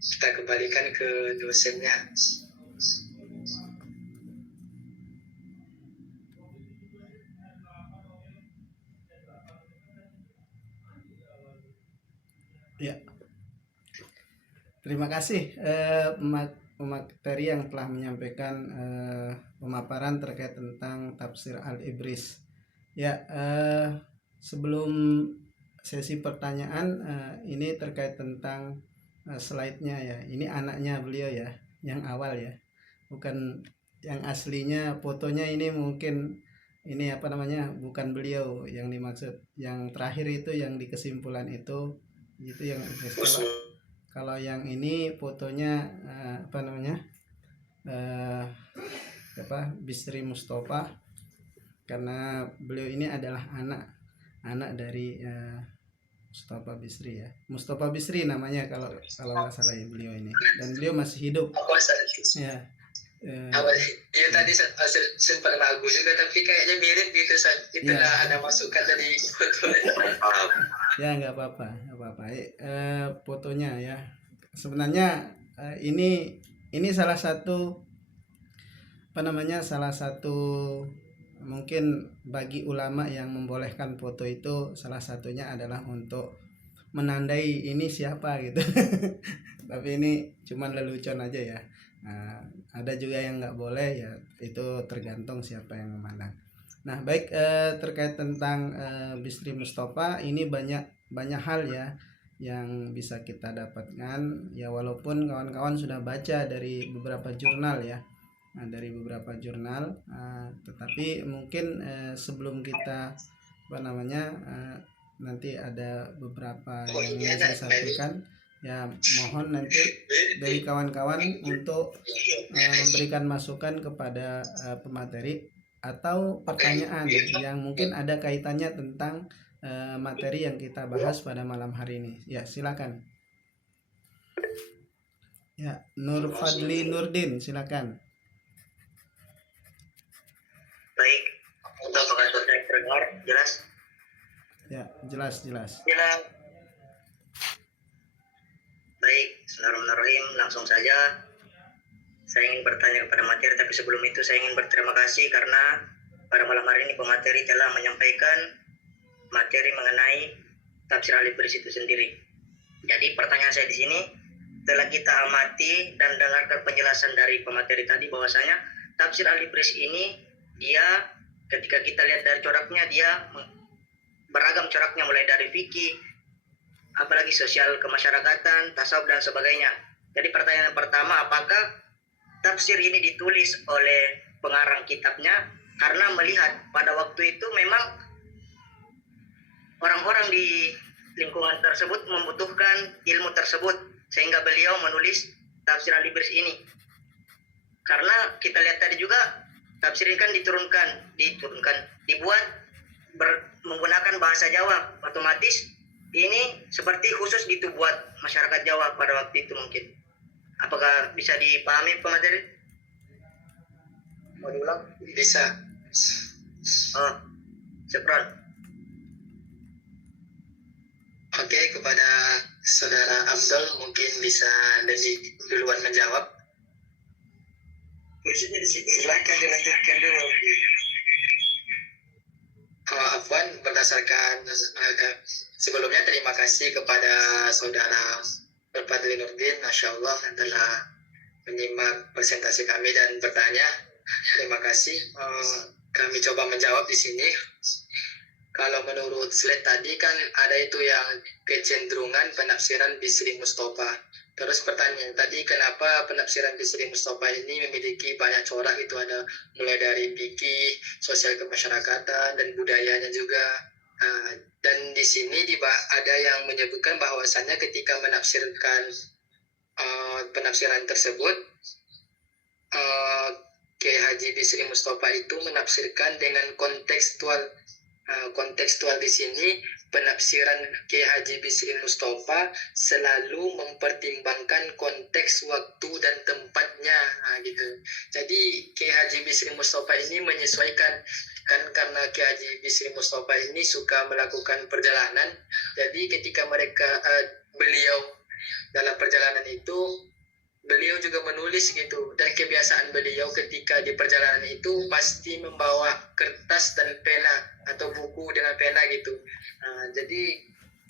Kita kembalikan ke dosennya. Ya, Terima kasih pemateri yang telah menyampaikan pemaparan terkait tentang tafsir Al-Ibris. Ya, sebelum sesi pertanyaan, ini terkait tentang slide-nya ya. Ini anaknya beliau ya, yang awal ya, bukan yang aslinya. Fotonya ini mungkin ini apa namanya, bukan beliau yang dimaksud. Yang terakhir itu yang di kesimpulan itu yang kalau yang ini fotonya apa namanya, Bisri Mustafa, karena beliau ini adalah anak dari Mustafa Bisri ya. Mustafa Bisri namanya kalau nggak salah ya beliau ini, dan beliau masih hidup ya. Iya tadi sempat ragu juga, tapi kayaknya mirip gitu. Itulah ada masukan dari foto. Ya nggak apa-apa. Fotonya ya, sebenarnya ini salah satu salah satu mungkin bagi ulama yang membolehkan foto itu, salah satunya adalah untuk menandai ini siapa gitu. Tapi ini cuman lelucon aja ya. Ada juga yang nggak boleh ya, itu tergantung siapa yang memandang. Nah baik, terkait tentang Bisri Mustafa ini banyak hal ya yang bisa kita dapatkan ya, walaupun kawan-kawan sudah baca dari beberapa jurnal ya. Tetapi mungkin sebelum kita nanti ada beberapa yang ingin saya sampaikan ya, mohon nanti dari kawan-kawan untuk memberikan masukan kepada pemateri atau pertanyaan yang mungkin ada kaitannya tentang materi yang kita bahas pada malam hari ini. Ya silakan. Ya, Nur Fadli Nurdin, silakan. Baik, apakah sudah terdengar jelas? Ya, jelas. Baik, bismillahirrahmanirrahim. Langsung saja saya ingin bertanya kepada materi, tapi sebelum itu saya ingin berterima kasih karena pada malam hari ini pemateri telah menyampaikan materi mengenai tafsir Al-Ibris itu sendiri. Jadi pertanyaan saya di sini, setelah kita amati dan dengarkan penjelasan dari pemateri tadi bahwasanya tafsir Al-Ibris ini dia ketika kita lihat dari coraknya, dia beragam coraknya, mulai dari fikih, apalagi sosial kemasyarakatan, tasawuf dan sebagainya. Jadi pertanyaan pertama, apakah tafsir ini ditulis oleh pengarang kitabnya karena melihat pada waktu itu memang orang-orang di lingkungan tersebut membutuhkan ilmu tersebut sehingga beliau menulis tafsir Al-Ibris ini? Karena kita lihat tadi juga tafsir ini kan dibuat menggunakan bahasa Jawa, otomatis ini seperti khusus gitu buat masyarakat Jawa pada waktu itu mungkin. Apakah bisa dipahami pemateri? Mau diulang? Bisa. Syukran. Oke, kepada saudara Abdul mungkin bisa lebih duluan menjawab. Silakan dilanjutkan dulu. Afwan, berdasarkan sebelumnya terima kasih kepada saudara Fadli Nurdin, Masya Allah telah menyimak presentasi kami dan bertanya. Terima kasih. Kami coba menjawab di sini. Kalau menurut slide tadi kan ada itu yang kecenderungan penafsiran Bisri Mustafa. Terus pertanyaan tadi, kenapa penafsiran Bisri Mustafa ini memiliki banyak corak? Itu ada mulai dari fikih, sosial kemasyarakatan, dan budayanya juga. Dan di sini ada yang menyebutkan bahwasannya ketika menafsirkan penafsiran tersebut, Kiai Haji Bisri Mustafa itu menafsirkan dengan kontekstual. Kontekstual di sini, penafsiran Kiai Haji Bisri Mustafa selalu mempertimbangkan konteks, waktu, dan tempatnya, gitu. Jadi Kiai Haji Bisri Mustafa ini menyesuaikan, kan karena Kiai Haji Bisri Mustafa ini suka melakukan perjalanan. Jadi ketika beliau dalam perjalanan itu, beliau juga menulis gitu, dan kebiasaan beliau ketika di perjalanan itu pasti membawa kertas dan pena atau buku dengan pena gitu. Jadi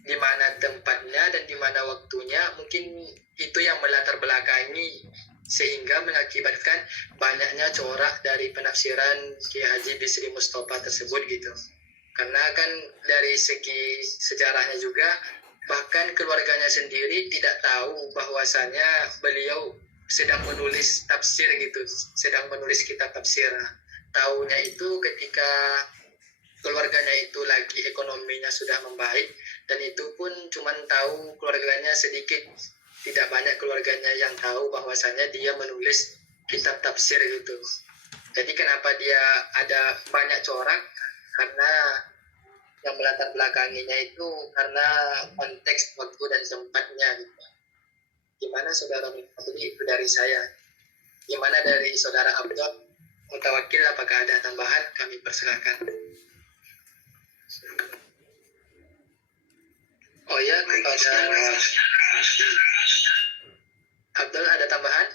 di mana tempatnya dan di mana waktunya, mungkin itu yang melatar belakangi sehingga mengakibatkan banyaknya corak dari penafsiran Kiai Haji Bisri Mustafa tersebut gitu. Karena kan dari segi sejarahnya juga, bahkan keluarganya sendiri tidak tahu bahwasannya beliau sedang menulis tafsir gitu, sedang menulis kitab tafsir. Tahunya itu ketika keluarganya itu lagi ekonominya sudah membaik, dan itu pun cuma tahu keluarganya sedikit, tidak banyak keluarganya yang tahu bahwasannya dia menulis kitab tafsir gitu. Jadi kenapa dia ada banyak corak? Karena yang melatar belakanginya itu karena konteks, waktu, dan tempatnya gitu. Gimana saudara Mufadli? Itu dari saya. Gimana dari saudara Abdul Mutawakil, apakah ada tambahan? Kami persilakan. Oh ya, kepada Abdul ada tambahan?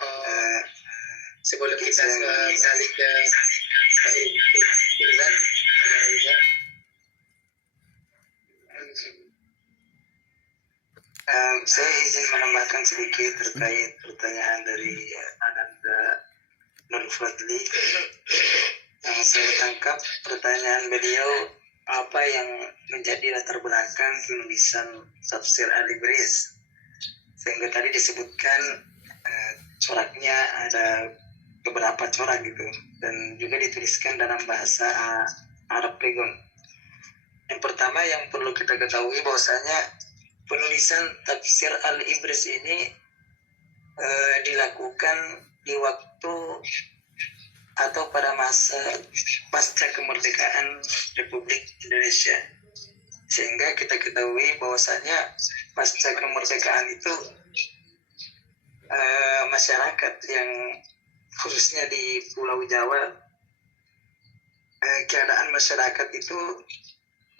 Oh, sebelum kita beralih ke Irzan. Saya izin menambahkan sedikit terkait pertanyaan dari Ananda Nur Fadli. Yang saya tangkap pertanyaan beliau, apa yang menjadi latar belakang penulisan tafsir Al-Ibris, sehingga tadi disebutkan coraknya ada beberapa corak gitu, dan juga dituliskan dalam bahasa Arab Pegon. Yang pertama yang perlu kita ketahui bahwasanya penulisan tafsir Al-Ibris ini dilakukan di waktu atau pada masa pasca kemerdekaan Republik Indonesia, sehingga kita ketahui bahwasanya pasca kemerdekaan itu masyarakat yang khususnya di Pulau Jawa, keadaan masyarakat itu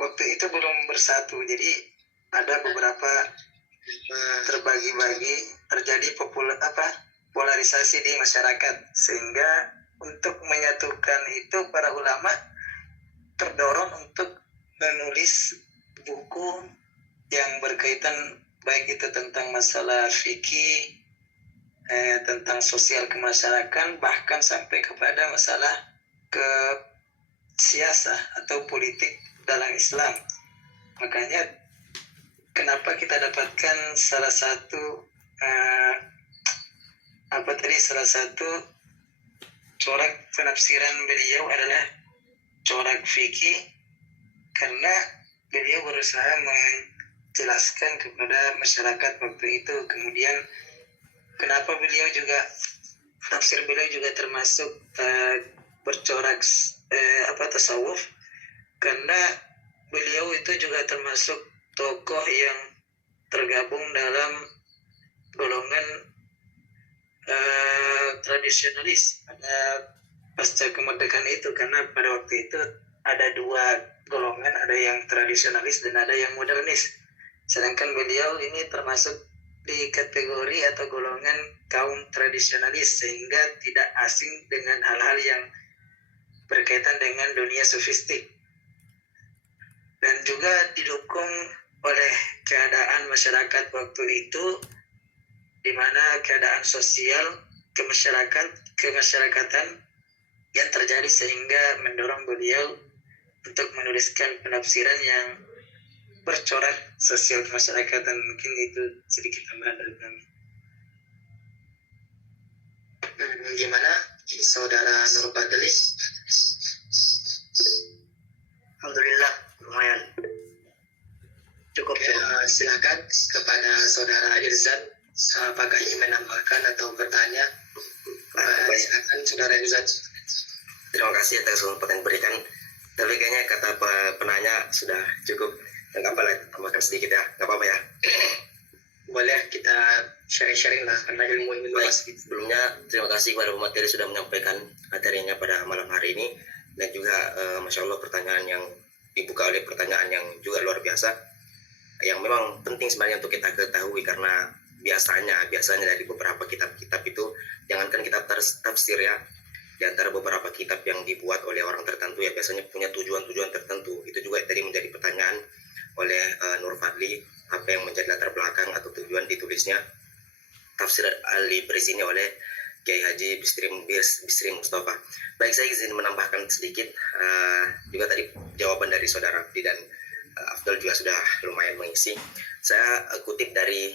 waktu itu belum bersatu, jadi ada beberapa terbagi-bagi, terjadi polarisasi di masyarakat, sehingga untuk menyatukan itu para ulama terdorong untuk menulis buku yang berkaitan baik itu tentang masalah fikih, tentang sosial kemasyarakatan, bahkan sampai kepada masalah ke siasah atau politik dalam Islam. Makanya kenapa kita dapatkan salah satu corak penafsiran beliau adalah corak fikih, karena beliau berusaha menjelaskan kepada masyarakat waktu itu. Kemudian kenapa beliau juga tafsir beliau juga termasuk bercorak tasawuf, karena beliau itu juga termasuk tokoh yang tergabung dalam golongan tradisionalis pada pasca kemerdekaan itu, karena pada waktu itu ada dua golongan, ada yang tradisionalis dan ada yang modernis. Sedangkan beliau ini termasuk di kategori atau golongan kaum tradisionalis, sehingga tidak asing dengan hal-hal yang berkaitan dengan dunia sofistik, dan juga didukung oleh keadaan masyarakat waktu itu, di mana keadaan sosial kemasyarakatan yang terjadi, sehingga mendorong beliau untuk menuliskan penafsiran yang bercorak sosial kemasyarakatan. Mungkin itu sedikit tambahan dari kami. Gimana saudara Nur Fadli? Alhamdulillah, lumayan. Cukup. Silakan kepada saudara Irzan, apakah ingin menambahkan atau bertanya? Silakan saudara Irzan. Terima kasih atas kesempatan yang diberikan. Tapi kayaknya kata penanya sudah cukup. Nggak apa-apa lah, tambahkan sedikit ya. Nggak apa-apa ya. Boleh kita sharing-sharing lah, karena ilmu luas. Sebelumnya terima kasih kepada pemateri sudah menyampaikan materinya pada malam hari ini, dan juga Masya Allah pertanyaan yang dibuka oleh pertanyaan yang juga luar biasa, yang memang penting sebenarnya untuk kita ketahui, karena biasanya dari beberapa kitab-kitab itu, jangankan kitab tafsir ya, di antara beberapa kitab yang dibuat oleh orang tertentu ya biasanya punya tujuan-tujuan tertentu. Itu juga tadi menjadi pertanyaan oleh Nur Fadli, apa yang menjadi latar belakang atau tujuan ditulisnya tafsir Al-Ibris ini oleh Kiai Haji Bisri Mustafa. Baik, saya izin menambahkan sedikit juga tadi jawaban dari saudara Abdi dan Afdal juga sudah lumayan mengisi. Saya kutip dari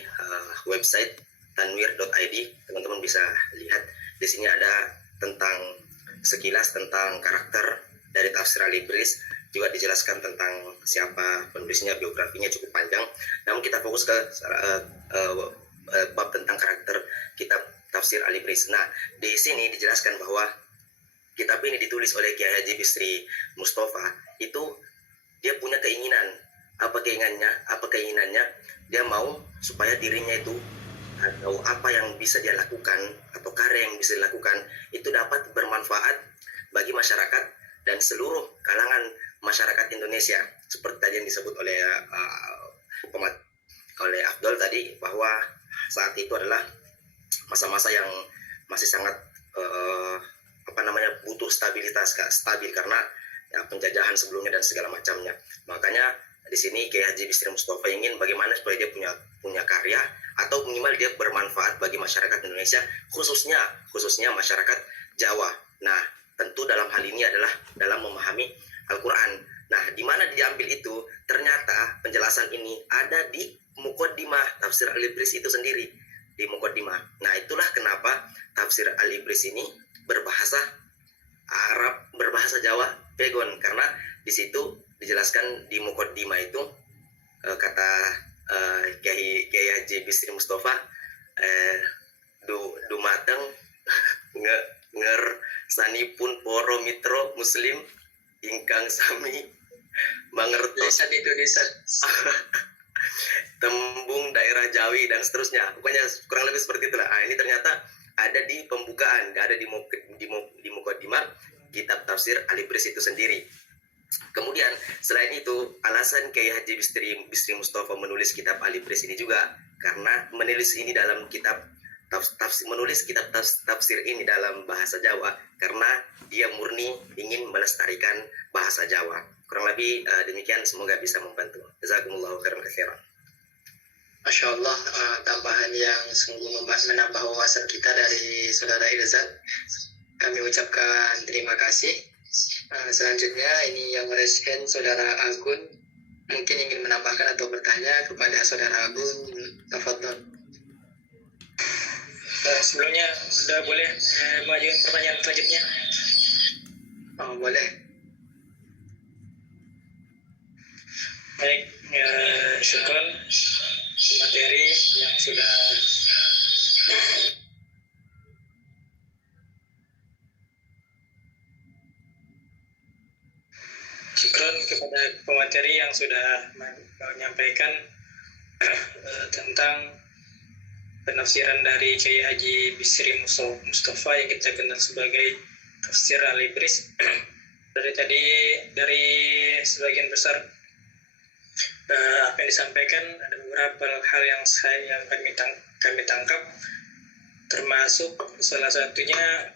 website tanwir.id, teman-teman bisa lihat di sini ada tentang sekilas tentang karakter dari tafsir Al-Ibris, juga dijelaskan tentang siapa penulisnya, biografinya cukup panjang. Namun kita fokus ke bab tentang karakter kitab tafsir Al-Ibris. Nah, di sini dijelaskan bahwa kitab ini ditulis oleh Kiai Haji Bisri Mustafa. Itu dia punya keinginan. Apa keinginannya? Dia mau supaya dirinya itu atau apa yang bisa dia lakukan atau karya yang bisa dilakukan itu dapat bermanfaat bagi masyarakat dan seluruh kalangan masyarakat Indonesia, seperti tadi yang disebut oleh Afdal tadi, bahwa saat itu adalah masa-masa yang masih sangat butuh stabil karena ya, penjajahan sebelumnya dan segala macamnya. Makanya di sini Kiai Haji Bisri Mustafa ingin bagaimana supaya dia punya karya atau minimal dia bermanfaat bagi masyarakat Indonesia, khususnya masyarakat Jawa. Nah, tentu dalam hal ini adalah dalam memahami Al-Quran. Nah, di mana diambil itu? Ternyata penjelasan ini ada di Muqaddimah tafsir Al-Ibris itu sendiri, di Muqaddimah. Nah, itulah kenapa tafsir Al-Ibris ini berbahasa Arab, berbahasa Jawa pegon, karena di situ dijelaskan di Muqaddimah itu kata Kiai Haji Bisri Mustafa, dumateng nger sanipun poro mitro muslim ingkang sami mangertos tembung daerah Jawi dan seterusnya. Pokoknya kurang lebih seperti itulah. Ini ternyata ada di pembukaan, ada di Muqaddimah kitab tafsir Al-Ibris itu sendiri. Kemudian selain itu, alasan Kiai Haji Bisri Mustafa menulis kitab Al-Ibris ini juga karena menulis kitab tafsir ini dalam bahasa Jawa karena dia murni ingin melestarikan bahasa Jawa. Kurang lebih demikian, semoga bisa membantu. Jazakumullahu khairan katsiran. Masya Allah, tambahan yang sungguh menambah wawasan kita dari Saudara Irzat. Kami ucapkan terima kasih. Selanjutnya ini yang merespon Saudara Agun, mungkin ingin menambahkan atau bertanya kepada Saudara Agun. Tafadhol. Sebelumnya sudah boleh mengajukan pertanyaan selanjutnya? Oh, boleh. Baik, syukur materi yang sudah syukur kepada pemateri yang sudah menyampaikan tentang penafsiran dari Kiai Haji Bisri Mustafa yang kita kenal sebagai tafsir Al-Ibris. Dari sebagian besar apa yang disampaikan, ada beberapa hal yang kami tangkap, termasuk salah satunya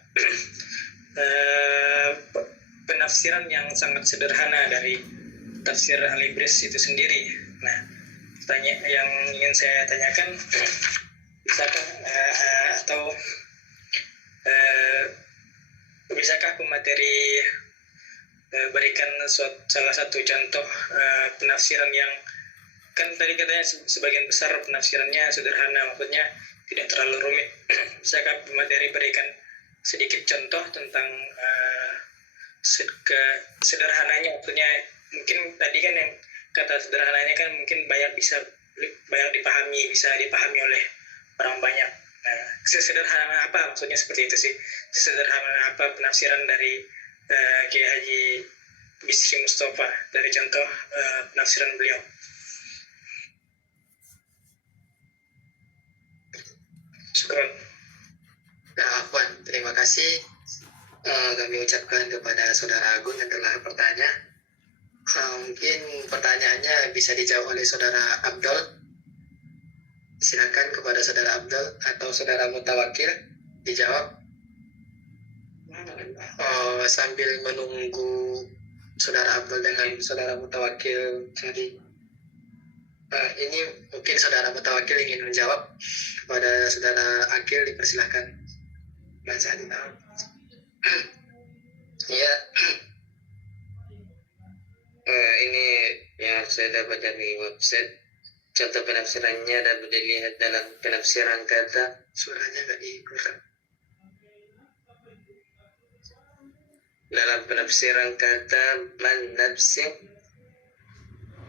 penafsiran yang sangat sederhana dari tafsir Al-Ibris itu sendiri. Nah, yang ingin saya tanyakan, bisakah pemateri berikan salah satu contoh penafsiran yang, kan tadi katanya sebagian besar penafsirannya sederhana, maksudnya tidak terlalu rumit. Bisakah pemateri berikan sedikit contoh tentang sederhananya, maksudnya mungkin tadi kan yang kata sederhananya kan mungkin banyak bisa dipahami oleh orang banyak. Nah, sesederhana apa maksudnya seperti itu sih? Sesederhana apa penafsiran dari Kiai Haji Bisri Mustafa dari contoh penafsiran beliau? Syukur. Afwan, terima kasih. Kami ucapkan kepada Saudara Agung yang telah bertanya. Mungkin pertanyaannya bisa dijawab oleh Saudara Abdul. Silakan kepada Saudara Abdul atau Saudara Mutawakil dijawab. Sambil menunggu saudara Abdul dengan saudara Mutawakil tadi, ini mungkin saudara Mutawakil ingin menjawab kepada saudara Akil, dipersilahkan baca di bawah. Ya, ini yang saya dapat dari website. Contoh penafsirannya dapat dilihat dalam penafsiran kata, suaranya nggak dikurang. Dalam penafsiran kata man nafsin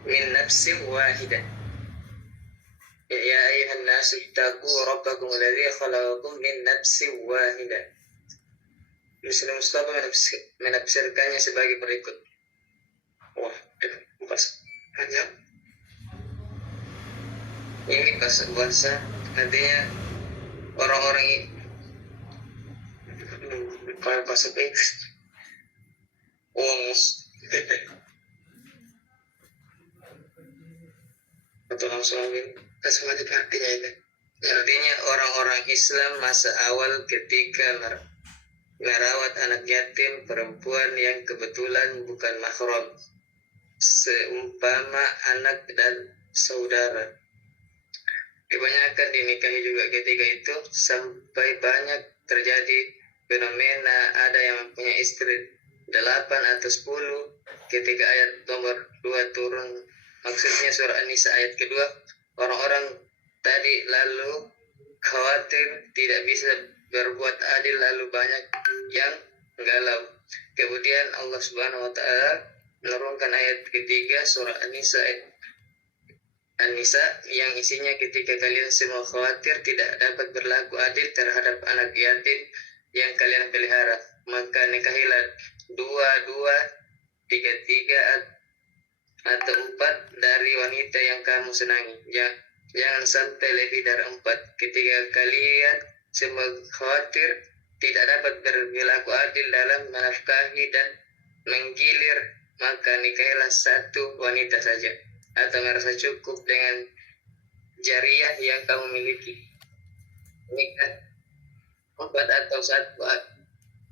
min nafsin wahidah. Ya ayuhan nasu ittaqu rabbakum alladzi khalaqakum min nafsin wahidah. Muslim Mustafa menafsirkannya sebagai berikut. Wah, pas panjang. Ini bahasa artinya orang-orang ini bahasa baik. Atau langsung aja artinya itu. Artinya orang-orang Islam masa awal ketika merawat anak yatim perempuan yang kebetulan bukan mahram, seumpama anak dan saudara. Kebanyakan dinikahi juga ketika itu, sampai banyak terjadi fenomena ada yang mempunyai istri 8 atau 10 ketika ayat nomor 2 turun. Maksudnya surah An-Nisa ayat kedua, orang-orang tadi lalu khawatir tidak bisa berbuat adil, lalu banyak yang galau. Kemudian Allah Subhanahu wa taala menurunkan ayat ketiga surah An-Nisa yang isinya ketika kalian semua khawatir tidak dapat berlaku adil terhadap anak yatim yang kalian pelihara, maka nikahilah 2, 3 atau 4 dari wanita yang kamu senangi. Jangan sampai lebih dari 4. Ketika kalian semua khawatir tidak dapat berlaku adil dalam menafkahi dan menggilir, maka nikahilah 1 wanita saja, atau merasa cukup dengan jariah yang kamu miliki. Nikah 4 atau 1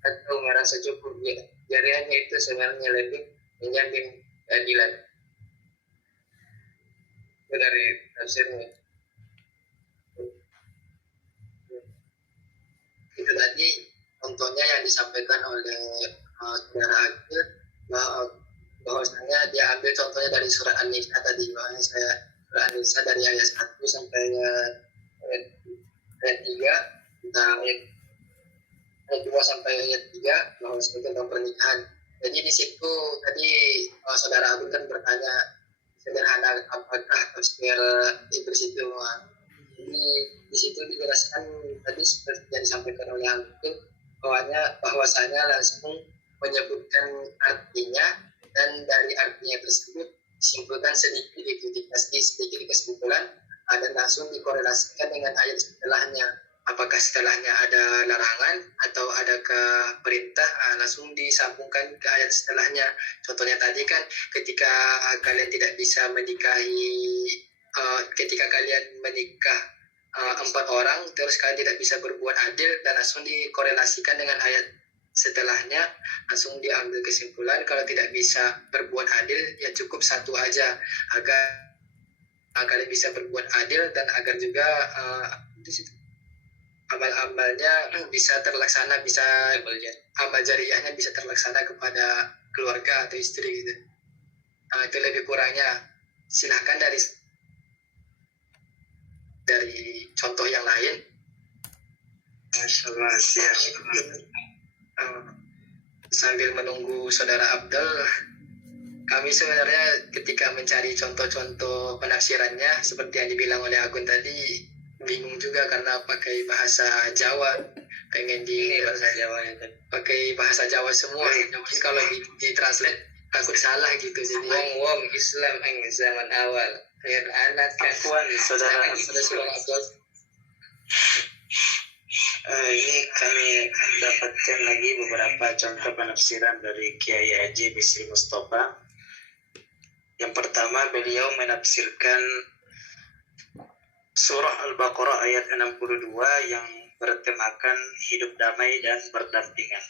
atau merasa cukup, ya, jariahnya itu sebenarnya lebih menjamin keadilan. Itu dari tafsirnya. Itu tadi contohnya yang disampaikan oleh saudara Akil, bahwasanya dia ambil contohnya dari surat An-Nisa tadi. Bahwa saya surat An-Nisa dari ayat 1 sampai ayat 3, tentang ayat 2 sampai ayat 3, bahwasanya tentang pernikahan. Jadi di situ tadi saudara Abdul kan bertanya sederhana, apakah tafsir Iblis itu. Jadi di situ dijelaskan tadi seperti yang disampaikan oleh Abdul, bahwasanya langsung menyebutkan artinya, dan dari artinya tersebut disimpulkan sedikit kesimpulan, dan langsung dikorelasikan dengan ayat setelahnya. Apakah setelahnya ada larangan atau adakah perintah, langsung disambungkan ke ayat setelahnya. Contohnya tadi kan ketika kalian tidak bisa menikahi, ketika kalian menikah 4 orang, terus kalian tidak bisa berbuat adil, dan langsung dikorelasikan dengan ayat setelahnya, langsung diambil kesimpulan kalau tidak bisa berbuat adil, ya cukup 1 aja, agar kalian bisa berbuat adil, dan agar juga amal-amalnya bisa terlaksana, bisa amal jariahnya bisa terlaksana kepada keluarga atau istri gitu. Itu lebih kurangnya. Silahkan dari contoh yang lain. Masyaallah, siap. Sambil menunggu saudara Abdul, kami sebenarnya ketika mencari contoh-contoh penafsirannya, seperti yang dibilang oleh Agun tadi, bingung juga karena pakai bahasa Jawa, pengen bahasa Jawa itu pakai bahasa Jawa semua. Mungkin kalau di translate takut salah gitu. Jadi wong Islam yang zaman awal akhir anak kan saudara Abdul. Ini kami dapatkan lagi beberapa contoh penafsiran dari Kiai Haji Bisri Mustafa. Yang pertama, beliau menafsirkan surah Al-Baqarah ayat 62 yang bertemakan hidup damai dan berdampingan.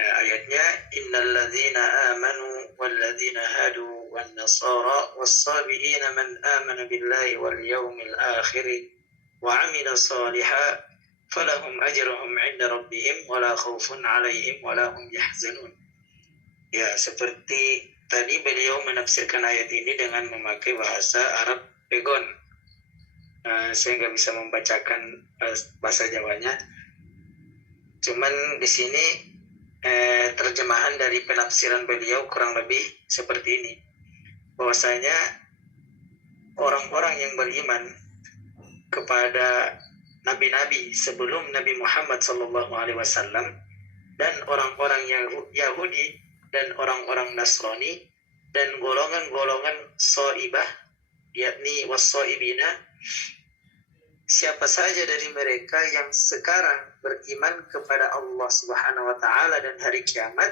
ayatnya innalladzina amanu walladzina hadu wan nasara was-sabiina man amana billahi wal yawmil akhir wa 'amila shalihan falahum ajruhum 'inda rabbihim wala khaufun 'alaihim wala hum yahzanun. Ya, seperti tadi beliau menafsirkan ayat ini dengan memakai bahasa Arab Pegon. Saya nggak bisa membacakan bahasa Jawanya. Cuman di sini terjemahan dari penafsiran beliau kurang lebih seperti ini. Bahwasanya orang-orang yang beriman kepada nabi-nabi sebelum Nabi Muhammad SAW dan orang-orang Yahudi dan orang-orang Nasrani dan golongan-golongan Soibah, yakni was-Soibina, siapa saja dari mereka yang sekarang beriman kepada Allah Subhanahu wa taala dan hari kiamat,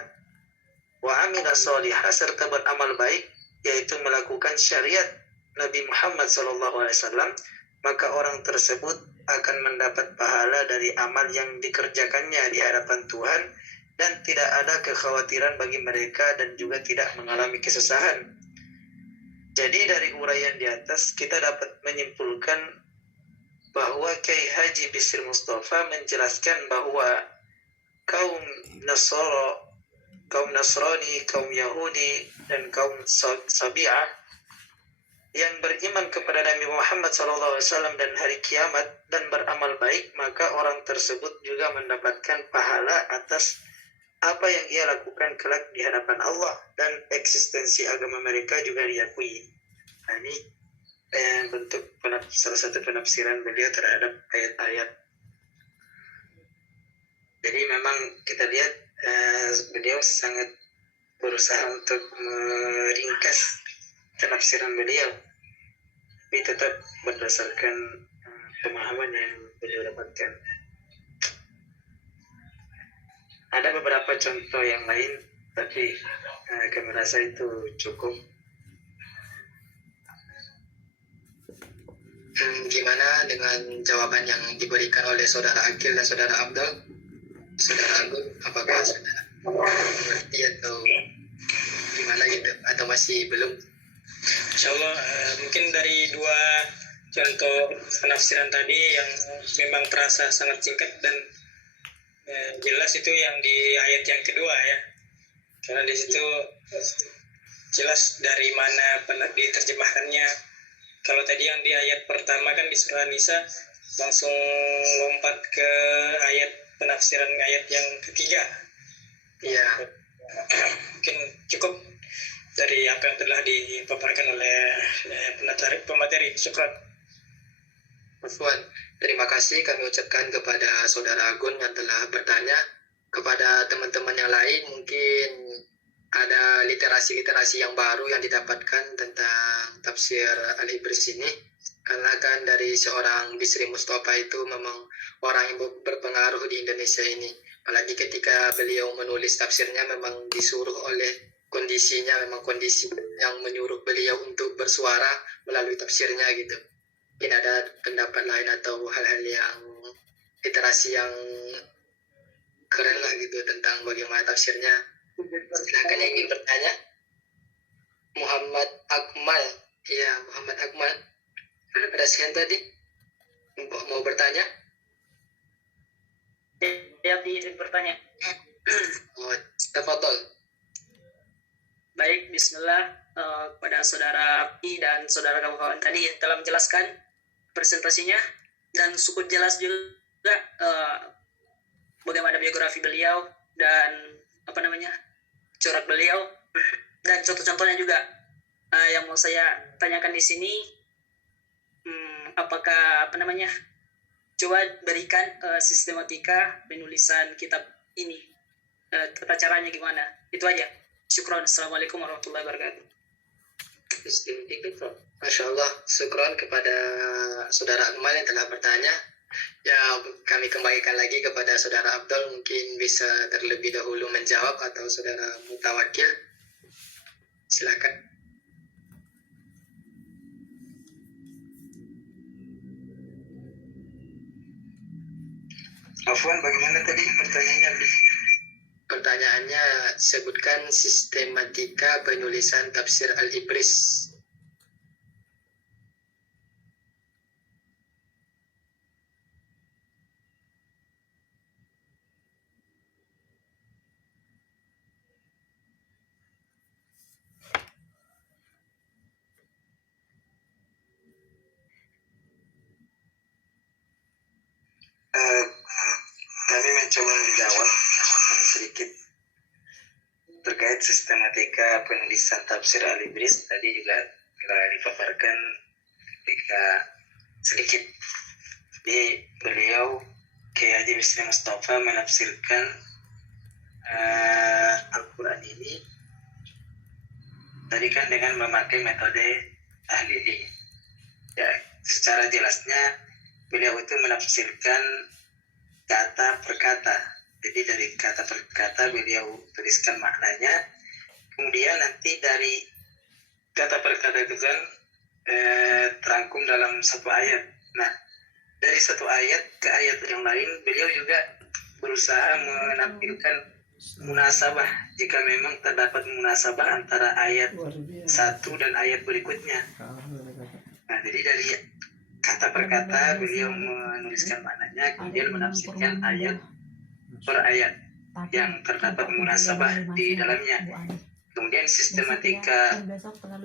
wa amila sholihah, serta beramal baik, yaitu melakukan syariat Nabi Muhammad SAW, maka orang tersebut akan mendapat pahala dari amal yang dikerjakannya di hadapan Tuhan, dan tidak ada kekhawatiran bagi mereka dan juga tidak mengalami kesusahan. Jadi dari uraian di atas kita dapat menyimpulkan bahwa Kiai Haji Bisri Mustafa menjelaskan bahwa kaum Nasrani, kaum Yahudi, dan kaum Sabi'ah yang beriman kepada Nabi Muhammad SAW dan hari kiamat dan beramal baik, maka orang tersebut juga mendapatkan pahala atas apa yang ia lakukan kelak di hadapan Allah, dan eksistensi agama mereka juga diakui. Nah, ini bentuk salah satu penafsiran beliau terhadap ayat-ayat. Jadi memang kita lihat beliau sangat berusaha untuk meringkas penafsiran beliau, tapi tetap berdasarkan pemahaman yang beliau dapatkan. Ada beberapa contoh yang lain, tapi kami rasa itu cukup. Gimana dengan jawaban yang diberikan oleh saudara Akil dan saudara Abdul? Saudara Agung, apakah saudara mengerti atau gimana gitu, atau masih belum? Insyaallah mungkin dari dua contoh penafsiran tadi yang memang terasa sangat singkat dan jelas itu yang di ayat yang kedua ya, karena di situ jelas dari mana diterjemahkannya. Kalau tadi yang di ayat pertama kan di surah Nisa langsung lompat ke ayat penafsiran ayat yang ketiga. Iya. Mungkin cukup dari apa yang telah dipaparkan oleh pemateri. Syukran. Afwan, terima kasih kami ucapkan kepada saudara Agun yang telah bertanya. Kepada teman-teman yang lain, mungkin ada literasi-literasi yang baru yang didapatkan tentang tafsir Al-Ibris ini. Karena kan dari seorang Bisri Mustafa itu memang orang yang berpengaruh di Indonesia ini. Apalagi ketika beliau menulis tafsirnya memang disuruh oleh kondisinya, memang kondisi yang menyuruh beliau untuk bersuara melalui tafsirnya gitu. Mungkin ada pendapat lain atau hal-hal yang literasi yang keren lah gitu tentang bagaimana tafsirnya. Silakan yang ingin bertanya. Muhammad Akmal. Iya, Muhammad Akmal. Ada sekian tadi mau bertanya? Ya, izin bertanya. Oh, tafadhol. Baik, bismillah. Kepada saudara Abdi dan saudara kawan-kawan tadi yang telah menjelaskan presentasinya, dan cukup jelas juga bagaimana biografi beliau dan corak beliau dan contoh-contohnya juga. Yang mau saya tanyakan di sini, apakah coba berikan sistematika penulisan kitab ini, tata caranya gimana? Itu aja. Syukron. Assalamualaikum warahmatullahi wabarakatuh. Masya Allah, syukron kepada saudara Akmal yang telah bertanya. Ya, kami kembalikan lagi kepada saudara Abdul, mungkin bisa terlebih dahulu menjawab, atau saudara Mutawakil. Silakan. Afwan, bagaimana tadi pertanyaannya? Pertanyaannya sebutkan sistematika penulisan tafsir Al-Ibris. Kami mencoba menjawab sedikit terkait sistematika penulisan tafsir Al-Ibris. Tadi juga telah dipaparkan ketika sedikit. Jadi beliau Kiai Haji Bisri Mustafa menafsirkan Al-Quran ini tadi kan dengan memakai metode tahlili. Ya, secara jelasnya beliau itu menafsirkan kata per kata. Jadi dari kata per kata beliau tuliskan maknanya. Kemudian nanti dari kata per kata itu kan terangkum dalam satu ayat. Nah, dari satu ayat ke ayat yang lain beliau juga berusaha menampilkan munasabah jika memang terdapat munasabah antara ayat satu dan ayat berikutnya. Nah, jadi dari kata per kata beliau menuliskan maknanya, kemudian menafsirkan ayat per ayat yang terdapat munasabah di dalamnya. Kemudian sistematika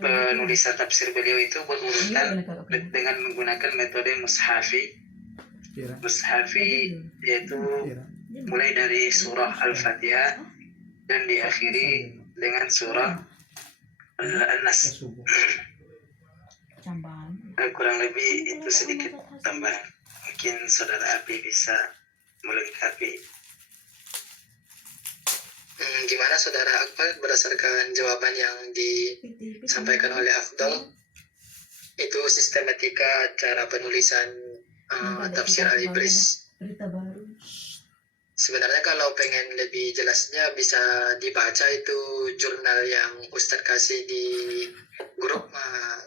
penulisan tafsir beliau itu berurutan dengan menggunakan metode mushafi. Mushafi yaitu mulai dari surah Al-Fatihah dan diakhiri dengan surah An-Nas. Kurang lebih itu sedikit tambahan. Mungkin saudara Abi bisa melengkapi. Gimana saudara Akmal berdasarkan jawaban yang disampaikan oleh Afdal? Itu sistematika cara penulisan tafsir Al-Ibris. Sebenarnya kalau pengen lebih jelasnya bisa dibaca itu jurnal yang Ustadz kasih di grup.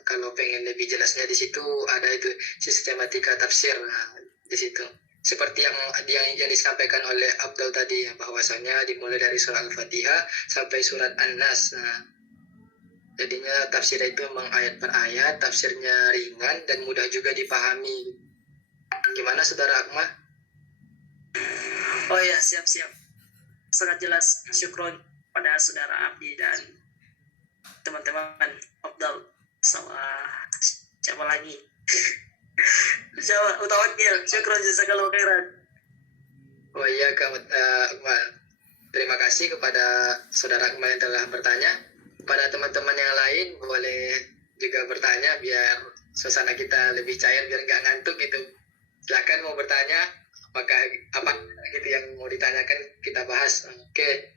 Kalau pengen lebih jelasnya di situ ada itu sistematika tafsir di situ. Seperti yang disampaikan oleh Abdul tadi, bahwasanya dimulai dari surah Al-Fatihah sampai surat An-Nas. Jadinya tafsir itu memang ayat per ayat, tafsirnya ringan dan mudah juga dipahami. Gimana saudara Akmal? Oh ya, siap-siap. Sangat jelas. Syukron pada saudara Abdi dan teman-teman Abdul sama siapa lagi? Siapa? Utawakil. Syukron jazakallahu khairan. Oh iya, Akmal. Terima kasih kepada saudara Akmal yang telah bertanya. Pada teman-teman yang lain boleh juga bertanya biar suasana kita lebih cair, biar nggak ngantuk gitu. Silakan mau bertanya, apa gitu yang mau ditanyakan kita bahas. Oke,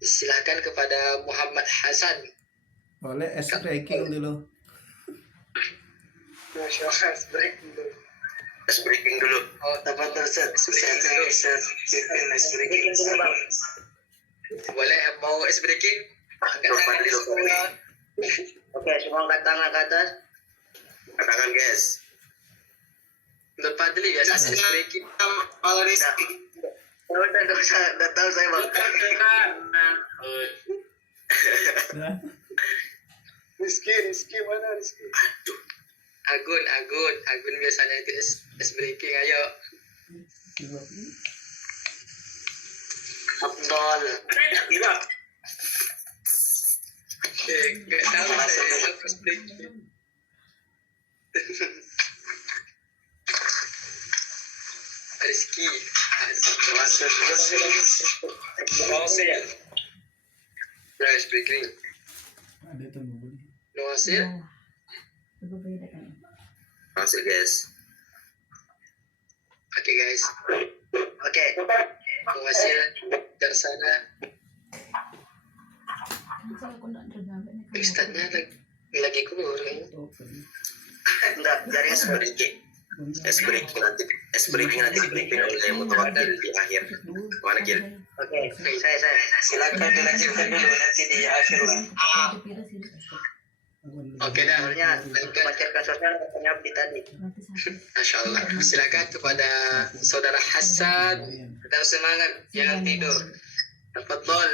silakan kepada Muhammad Hasan. Boleh es breaking dulu. Ice breaking dulu. Oh, Dapat Ustaz, siapa yang bisa pimpin ice breaking? boleh mau ice breaking? Angkat tangan di sebelah. Oke, semua angkat tangan ke atas. Katakan guys. Menurut Fadli biasa ice breaking. Kalau Rizky, udah tahu saya bang. Rizky mana Rizky? Aduh. Agun biasanya itu ice breaking. Ayo. Abdul. Gak tahu saya ice breaking. Rizky. Ice breaking. Ada tuh boleh. Nuasir. Masih guys. Oke guys. Oke. Nuasir dari sana. Ustadznya lagi kubur kayaknya. Enggak, dari Es breaking nanti dipimpin oleh Mutawakil di akhir. Mana Gil? Oke, saya silakan dilanjutkan dulu nanti di akhir lah. Oke dah. Soalnya membacakan sosial katanya Abdi tadi. Masya Allah. Silakan kepada saudara Hasan. Tetap semangat, jangan tidur. Tafadhol.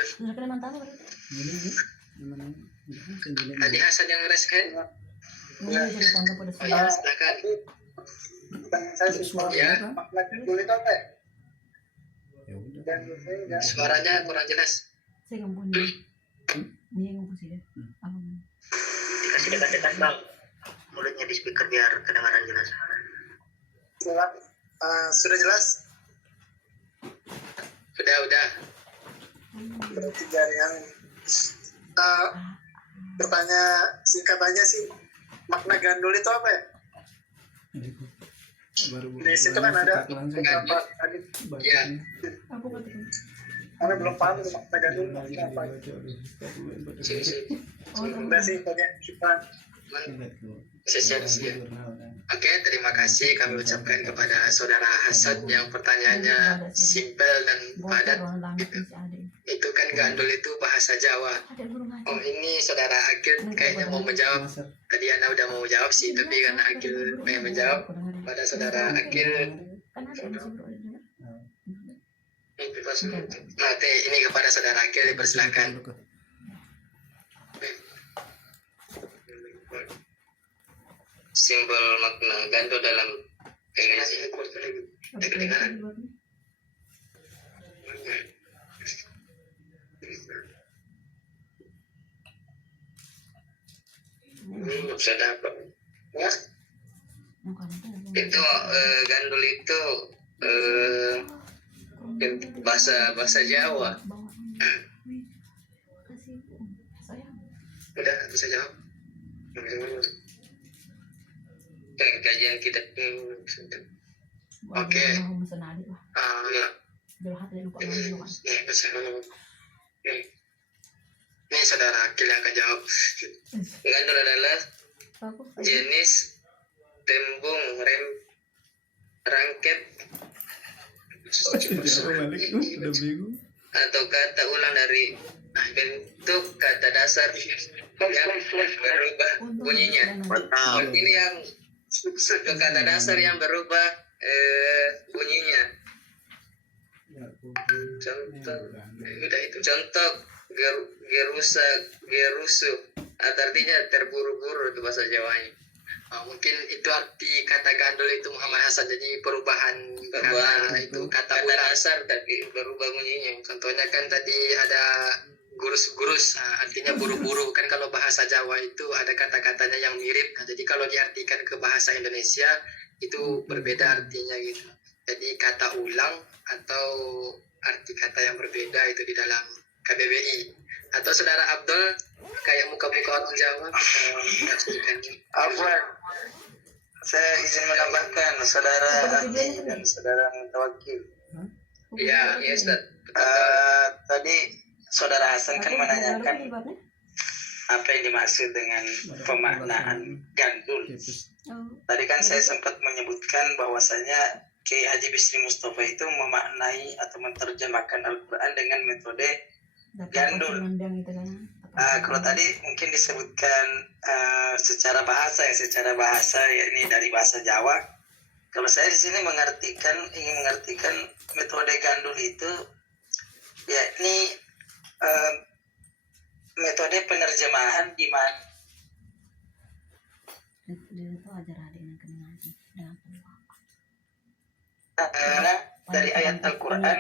Tadi Hasan yang raise hand. Ya, silakan. Ya. Ya udah. Suaranya kurang jelas. Dikasih dekat-dekat bang, mulutnya di speaker biar kedengaran jelas. Sudah jelas? Udah. Tiga yang bertanya singkatannya sih, makna gandul itu apa ya? Baru Di situ kan ada langsung beberapa tadi, Ya. karena belum paham itu makna gandul itu apa. Udah sih banyak kita. Oke, terima kasih kami ucapkan kepada saudara Hasan yang pertanyaannya simpel dan padat. Itu kan gandul itu bahasa Jawa. Oh, ini saudara Agil kayaknya mau menjawab. Tadi Anda udah mau jawab sih, tapi karena Agil pengen menjawab pada saudara Agil. Nanti ini kepada saudara Agil dipersilakan. Simbol makna gandul dalam kedengaran. Bisa dapat. Ya. Itu gandul itu bahasa Jawa. Udah, bisa jawab. Kajian kita. Oke. Ini saudara Akil yang akan jawab. Gandul adalah jenis tembung rangkep Udah bingung. atau kata ulang dari bentuk kata dasar yang berubah bunyinya. Ini yang kata dasar yang berubah bunyinya. Contoh gerusu artinya terburu-buru itu bahasa Jawanya. Mungkin itu arti kata gandul itu Muhammad Hasan, jadi perubahan itu kata dasar tapi berubah bunyinya. Contohnya kan tadi ada gurus-gurus, artinya buru-buru kan. Kalau bahasa Jawa itu ada kata-katanya yang mirip, jadi kalau diartikan ke bahasa Indonesia itu berbeda artinya gitu. Jadi kata ulang atau arti kata yang berbeda itu di dalam KBBI. Atau saudara Abdul kayak muka-muka orang Jawa Afwan, saya izin menambahkan saudara Andi dan saudara Mutawakil. Ya, Ustaz. Tadi saudara Hasan kan menanyakan apa yang dimaksud dengan pemaknaan gandul. Tadi kan saya sempat menyebutkan bahwasanya Kiai Haji Bisri Mustafa itu memaknai atau menerjemahkan Al-Quran dengan metode gandul. Kalau tadi mungkin disebutkan secara bahasa yakni dari bahasa Jawa. Kalau saya di sini ingin mengartikan metode gandul itu yakni metode penerjemahan di mana dari ayat Al-Quran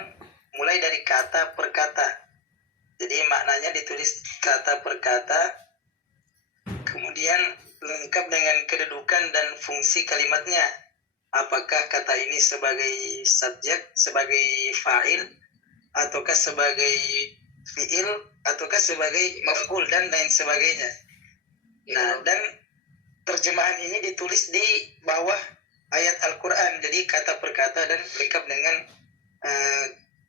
mulai dari kata per kata. Jadi maknanya ditulis kata per kata, kemudian lengkap dengan kedudukan dan fungsi kalimatnya. Apakah kata ini sebagai subjek, sebagai fa'il, ataukah sebagai fi'il, ataukah sebagai maf'ul, dan lain sebagainya. Nah, dan terjemahan ini ditulis di bawah ayat Al-Quran, jadi kata per kata dan lengkap dengan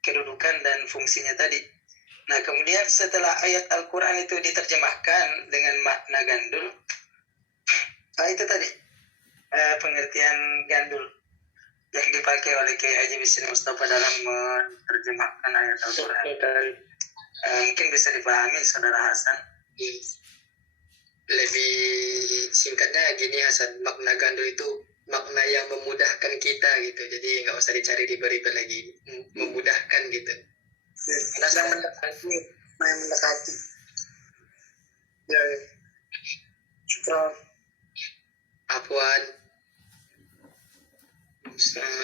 kedudukan dan fungsinya tadi. Nah, kemudian setelah ayat Al-Quran itu diterjemahkan dengan makna gandul, itu tadi pengertian gandul yang dipakai oleh Kiai Haji Bisri Mustafa dalam menerjemahkan ayat Al-Quran. Mungkin bisa dipahami saudara Hasan. Lebih singkatnya gini Hasan, makna gandul itu makna yang memudahkan kita gitu, jadi nggak usah dicari ribet-ribet lagi, memudahkan gitu. sedang mendekati, mendekati. Ya, syukron. Afwan.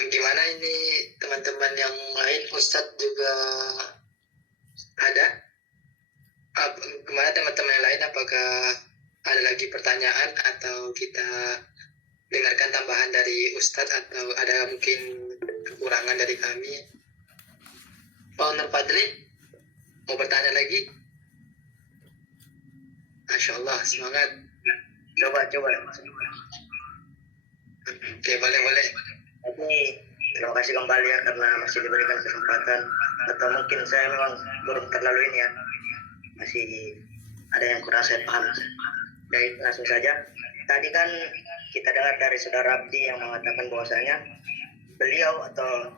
Gimana ini teman-teman yang lain, Ustadz juga ada? Gimana teman-teman yang lain, apakah ada lagi pertanyaan atau kita dengarkan tambahan dari Ustadz atau ada mungkin kekurangan dari kami? Pak Nur Fadli mau bertanya lagi? Masya Allah, semangat. Coba. Oke, boleh. Tapi terima kasih kembali ya karena masih diberikan kesempatan, atau mungkin saya memang belum terlalu ini ya, masih ada yang kurang saya paham. Baik, langsung saja. Tadi kan kita dengar dari saudara Abdi yang mengatakan bahwasanya beliau atau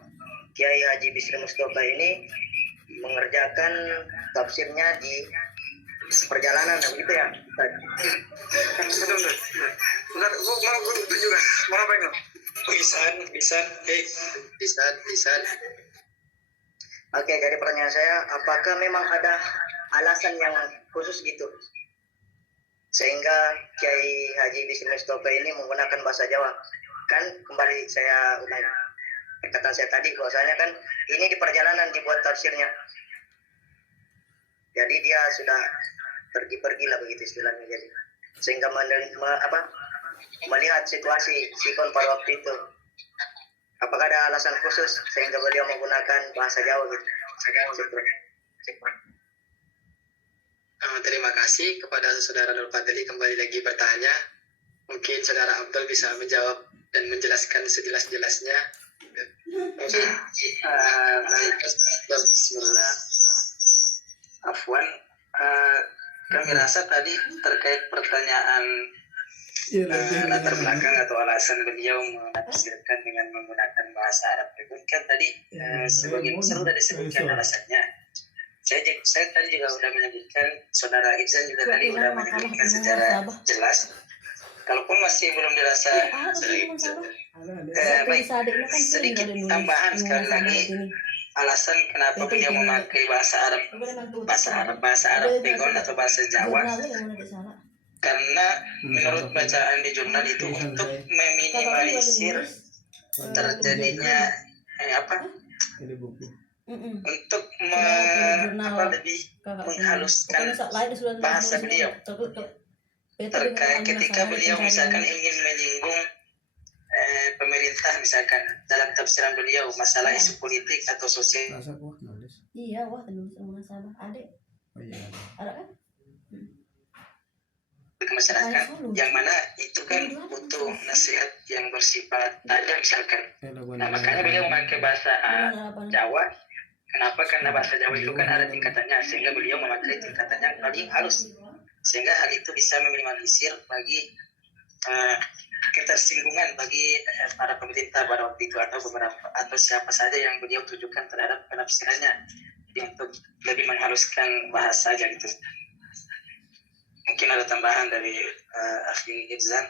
Kiai Haji Bisri Mustafa ini mengerjakan tafsirnya di perjalanan, begitu ya? Bentar, gue juga mau apa ini? Bisa. Oke, jadi pertanyaan saya, apakah memang ada alasan yang khusus gitu sehingga Kiai Haji Bisri Mustafa ini menggunakan bahasa Jawa? Kan kembali saya ulang perkataan saya tadi, bahwasanya kan ini di perjalanan dibuat tafsirnya, jadi dia sudah pergi-pergi lah begitu istilahnya, jadi sehingga melihat situasi sikon pada waktu itu. Apakah ada alasan khusus sehingga beliau menggunakan bahasa Jawa gitu? Terima kasih kepada saudara Nur Fadli kembali lagi bertanya. Mungkin saudara Abdul bisa menjawab dan menjelaskan sejelas-jelasnya. Mungkin Bismillah. Afwan, kami rasa tadi terkait pertanyaan latar belakang atau alasan beliau menafsirkan dengan menggunakan bahasa Arab itu kan tadi sebagai sudah disebutkan alasannya. Saya tadi juga sudah menyebutkan, saudara Izan juga tadi sudah menyebutkan secara jelas. Kalaupun masih belum dirasa baik, sedikit tambahan sekali lagi alasan kenapa beliau memakai bahasa Arab Pegon atau bahasa Jawa, karena menurut bacaan di jurnal itu untuk meminimalisir terjadinya untuk lebih menghaluskan bahasa beliau terkait ketika beliau misalkan ingin menyinggung pemerintah, misalkan dalam tafsiran beliau masalah isu politik atau sosial. Iya, wah terus sama adik. Oh iya. Ada kan? Ke masyarakat, yang mana itu kan butuh nasihat yang bersifat tajam misalkan. Nah, makanya beliau memakai bahasa Jawa. Kenapa? Karena bahasa Jawa itu kan ada tingkatannya, sehingga beliau memakai tingkatan yang paling halus, sehingga hal itu bisa meminimalisir bagi ketersinggungan bagi para pemerintah pada waktu itu atau siapa saja yang beliau tujukan terhadap penafsirannya, untuk lebih menghaluskan bahasa aja gitu. Mungkin ada tambahan dari Akhi Izzan.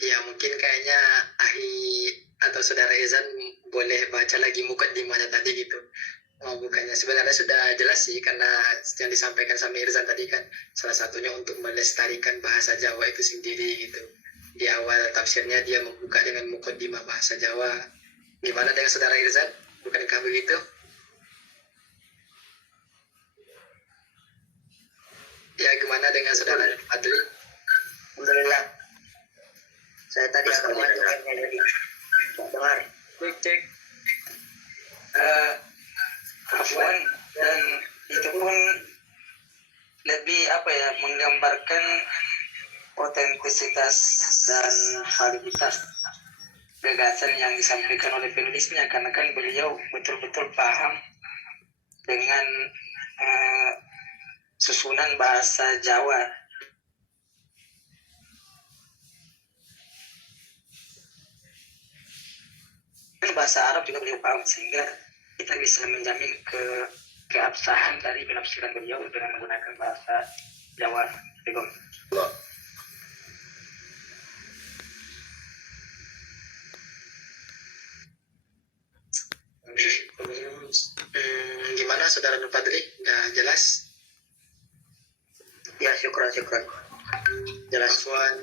Ya, mungkin kayaknya Ahi atau saudara Izan boleh baca lagi mukaddimahnya tadi gitu. Bukannya sebenarnya sudah jelas sih, karena yang disampaikan sama Irzan tadi kan salah satunya untuk melestarikan bahasa Jawa itu sendiri gitu. Di awal tafsirnya dia membuka dengan mukaddimah bahasa Jawa. Gimana dengan saudara Irzan? Bukankah begitu? Ya, gimana dengan saudara Fadli? Alhamdulillah. Saya tadi akan mengajukannya, jadi dengar. Cek. Afwan, dan itu pun lebih menggambarkan otentisitas dan validitas gagasan yang disampaikan oleh penulisnya, karena kan beliau betul-betul paham dengan susunan bahasa Jawa. Bahasa Arab juga beliau paham, sehingga kita bisa menjamin keabsahan dari penafsiran beliau dengan menggunakan bahasa Jawa. Gimana Saudara Nur Fadli? Udah jelas? Ya, syukran. Jelas. Afwan,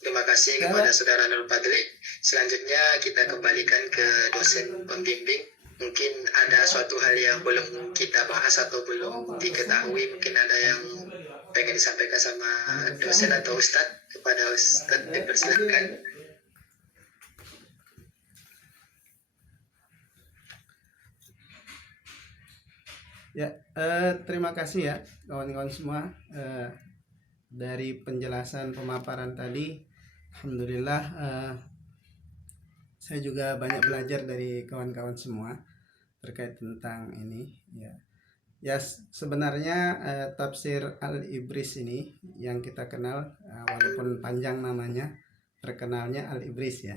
terima kasih kepada Saudara Nur Fadli. Selanjutnya kita kembalikan ke dosen pembimbing. Mungkin ada suatu hal yang belum kita bahas atau belum diketahui. Mungkin ada yang pengen disampaikan sama dosen atau Ustadz. Kepada Ustadz dipersilakan. Ya, terima kasih ya kawan-kawan semua dari penjelasan pemaparan tadi. Alhamdulillah saya juga banyak belajar dari kawan-kawan semua terkait tentang ini ya. Ya sebenarnya tafsir Al-Ibris ini yang kita kenal walaupun panjang namanya, terkenalnya Al-Ibris ya.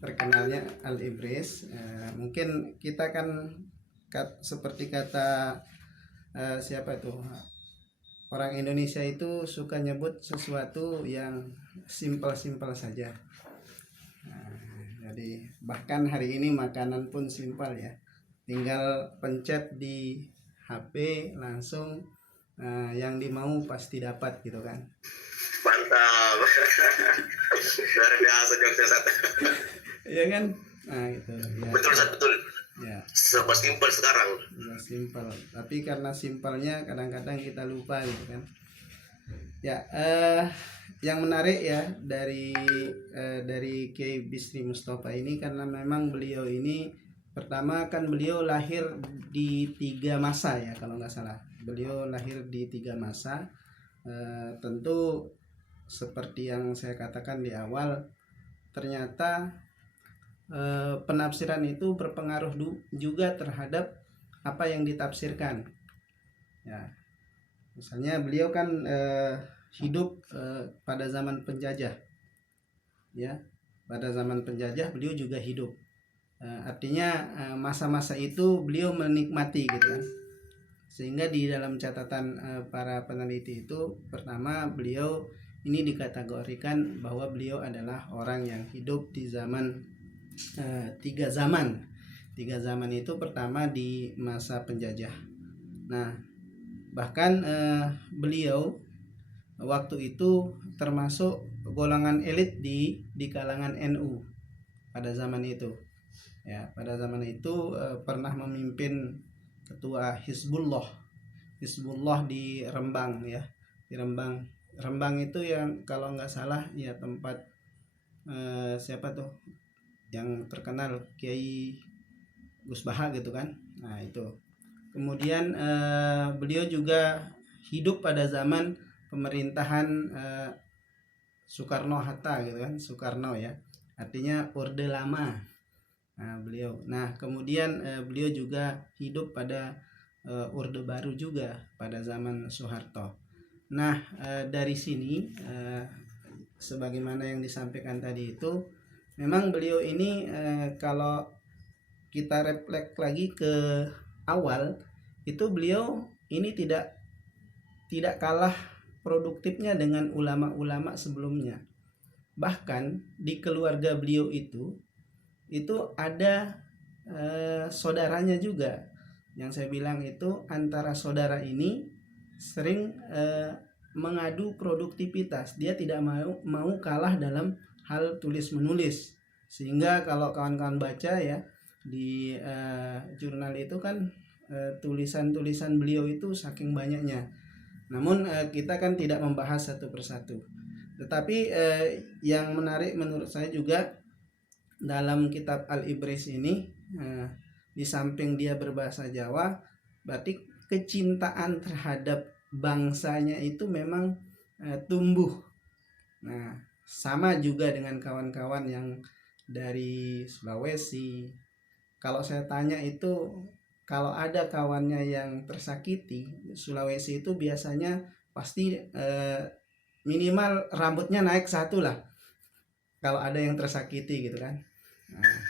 Terkenalnya Al-Ibris, mungkin kita kan seperti kata siapa itu, orang Indonesia itu suka nyebut sesuatu yang simpel-simpel saja. Jadi bahkan hari ini makanan pun simpel ya, tinggal pencet di HP langsung yang dimau pasti dapat gitu kan. Mantap. Luar biasa jokesnya Sat. Iya kan? Nah itu ya. Betul Sat, betul. Ya, Serba simpel sekarang. ya simpel. Tapi karena simpelnya kadang-kadang kita lupa gitu kan. Ya, yang menarik ya dari Kiai Bisri Mustafa ini karena memang beliau ini pertama kan beliau lahir di 3 masa ya kalau nggak salah. Beliau lahir di 3 masa. Tentu seperti yang saya katakan di awal, ternyata penafsiran itu berpengaruh juga terhadap apa yang ditafsirkan ya. Misalnya beliau kan hidup pada zaman penjajah ya, pada zaman penjajah beliau juga hidup, artinya masa-masa itu beliau menikmati gitu kan, sehingga di dalam catatan para peneliti itu pertama beliau ini dikategorikan bahwa beliau adalah orang yang hidup di zaman 3 zaman. 3 zaman itu pertama di masa penjajah. Nah, bahkan beliau waktu itu termasuk golongan elit di kalangan NU pada zaman itu. Ya, pada zaman itu pernah memimpin ketua Hizbullah di Rembang ya. Di Rembang itu yang kalau nggak salah ya tempat siapa tuh yang terkenal Kiai Gus Baha gitu kan. Nah itu kemudian beliau juga hidup pada zaman pemerintahan Soekarno Hatta gitu kan, Soekarno ya, artinya Orde Lama. Nah kemudian beliau juga hidup pada Orde Baru juga pada zaman Soeharto. Nah dari sini sebagaimana yang disampaikan tadi itu memang beliau ini kalau kita refleks lagi ke awal itu beliau ini tidak kalah produktifnya dengan ulama-ulama sebelumnya. Bahkan di keluarga beliau itu ada saudaranya juga. Yang saya bilang itu antara saudara ini sering mengadu produktivitas. Dia tidak mau kalah dalam hal tulis menulis, sehingga kalau kawan-kawan baca ya di jurnal itu kan tulisan-tulisan beliau itu saking banyaknya. Namun kita kan tidak membahas satu persatu. Tetapi yang menarik menurut saya juga dalam kitab Al-Ibris ini di samping dia berbahasa Jawa, berarti kecintaan terhadap bangsanya itu memang tumbuh. Nah, sama juga dengan kawan-kawan yang dari Sulawesi. Kalau saya tanya itu, kalau ada kawannya yang tersakiti, Sulawesi itu biasanya pasti minimal rambutnya naik 1 lah. Kalau ada yang tersakiti gitu kan. Nah,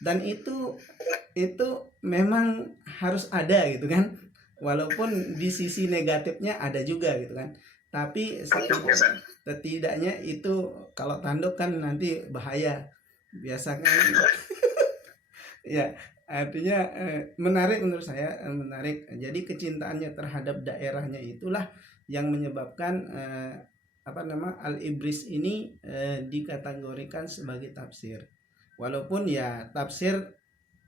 dan itu memang harus ada gitu kan. Walaupun di sisi negatifnya ada juga gitu kan. Tapi setidaknya itu kalau tanduk kan nanti bahaya biasanya. Ya Artinya menarik menurut saya, menarik. Jadi kecintaannya terhadap daerahnya itulah yang menyebabkan Al-Ibris ini dikategorikan sebagai tafsir. Walaupun ya tafsir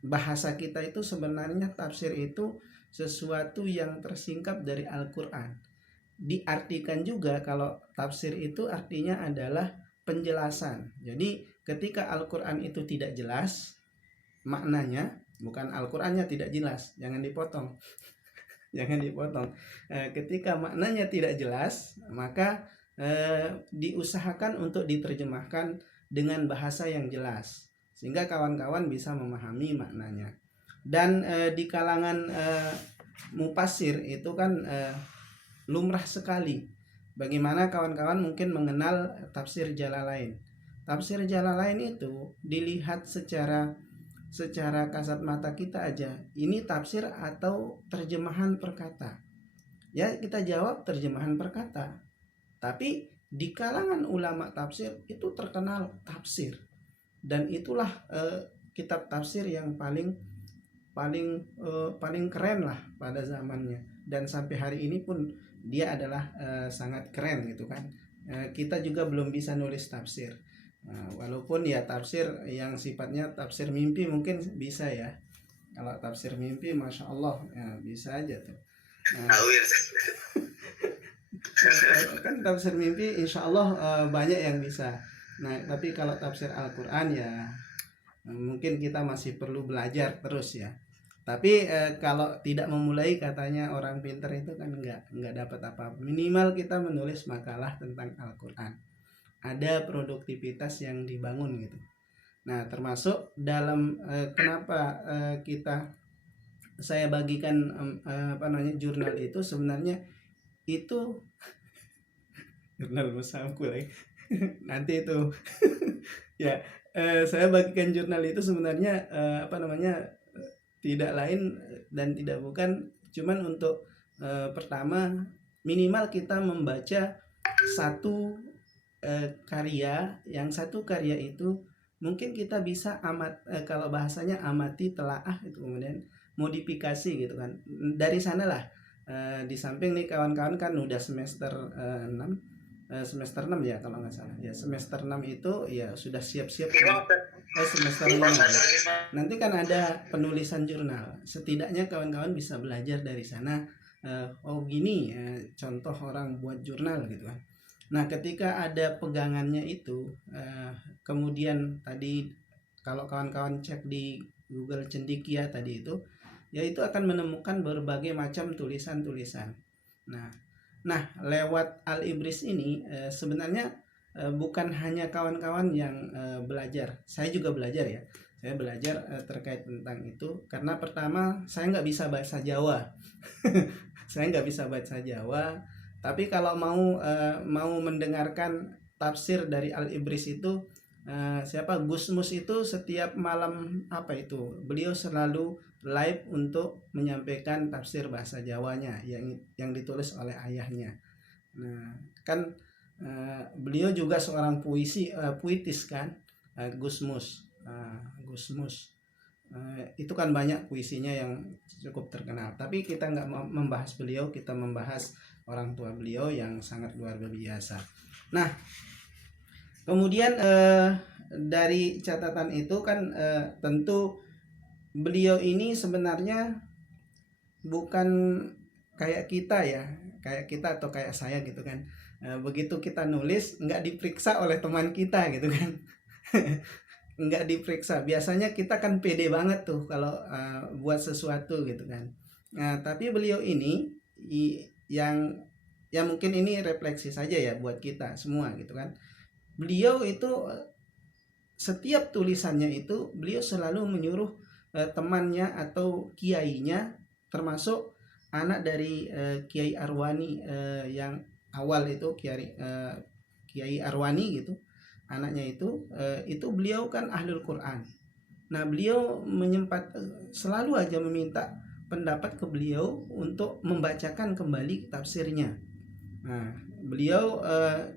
bahasa kita itu sebenarnya tafsir itu sesuatu yang tersingkap dari Al-Quran. Diartikan juga kalau tafsir itu artinya adalah penjelasan. Jadi ketika Al-Quran itu tidak jelas maknanya, bukan Al-Qurannya tidak jelas, jangan dipotong. Jangan dipotong. Ketika maknanya tidak jelas, maka diusahakan untuk diterjemahkan dengan bahasa yang jelas, sehingga kawan-kawan bisa memahami maknanya. Dan di kalangan mufasir itu kan lumrah sekali. Bagaimana kawan-kawan mungkin mengenal tafsir Jalalain. Tafsir Jalalain itu dilihat secara kasat mata kita aja, ini tafsir atau terjemahan perkata. Ya, kita jawab terjemahan perkata. Tapi di kalangan ulama tafsir itu terkenal tafsir. Dan itulah kitab tafsir yang paling keren lah pada zamannya. Dan sampai hari ini pun dia adalah sangat keren gitu kan. Kita juga belum bisa nulis tafsir. Walaupun ya tafsir yang sifatnya tafsir mimpi mungkin bisa ya. Kalau tafsir mimpi Masya Allah ya, bisa aja tuh. Kan tafsir mimpi Insya Allah banyak yang bisa. Nah tapi kalau tafsir Al-Quran ya mungkin kita masih perlu belajar terus ya. Tapi kalau tidak memulai katanya orang pintar itu kan nggak dapat apa-apa. Minimal kita menulis makalah tentang Al-Quran. Ada produktivitas yang dibangun gitu. Nah termasuk dalam kenapa saya bagikan jurnal itu sebenarnya itu jurnal bersamaku lagi nanti itu ya saya bagikan jurnal itu sebenarnya tidak lain dan tidak bukan cuman untuk pertama minimal kita membaca satu karya, yang satu karya itu mungkin kita bisa kalau bahasanya amati telaah itu, kemudian modifikasi gitu kan. Dari sanalah di samping nih kawan-kawan kan udah semester 6 ya kalau nggak salah ya, semester 6 itu ya sudah siap-siap semester 5 ya. Nanti kan ada penulisan jurnal, setidaknya kawan-kawan bisa belajar dari sana. Oh gini contoh orang buat jurnal gitu kan. Nah ketika ada pegangannya itu kemudian tadi kalau kawan-kawan cek di Google Cendekia tadi itu ya itu akan menemukan berbagai macam tulisan-tulisan. Nah lewat Al-Ibris ini sebenarnya bukan hanya kawan-kawan yang belajar, saya juga belajar ya. Saya belajar terkait tentang itu karena pertama saya nggak bisa bahasa Jawa. Saya nggak bisa bahasa Jawa. Tapi kalau mau mendengarkan tafsir dari Al-Ibris itu Gusmus itu setiap malam beliau selalu live untuk menyampaikan tafsir bahasa Jawanya yang ditulis oleh ayahnya. Nah kan beliau juga seorang puitis kan, Gusmus. Itu kan banyak puisinya yang cukup terkenal. Tapi kita nggak membahas beliau, kita membahas orang tua beliau yang sangat luar biasa. Nah kemudian dari catatan itu kan tentu beliau ini sebenarnya bukan kayak kita atau kayak saya gitu kan. Begitu kita nulis nggak diperiksa oleh teman kita gitu kan. Nggak diperiksa. Biasanya kita kan pede banget tuh kalau buat sesuatu gitu kan. Nah tapi beliau ini yang mungkin ini refleksi saja ya buat kita semua gitu kan. Beliau itu setiap tulisannya itu beliau selalu menyuruh temannya atau kiainya, termasuk anak dari Kiai Arwani yang awal itu Kiai Arwani gitu. Anaknya itu beliau kan ahlul Quran. Nah beliau selalu aja meminta pendapat ke beliau untuk membacakan kembali tafsirnya. Nah beliau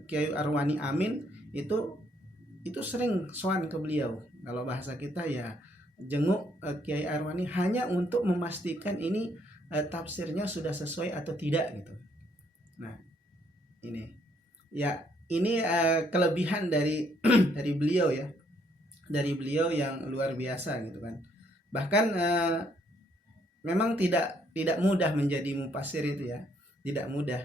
Kiai Arwani Amin itu sering sowan ke beliau. Kalau bahasa kita ya jenguk Kiai Arwani hanya untuk memastikan ini tafsirnya sudah sesuai atau tidak gitu. Nah, ini ya, ini kelebihan dari dari beliau ya, dari beliau yang luar biasa gitu kan. Bahkan memang tidak mudah menjadi mufassir itu ya, tidak mudah.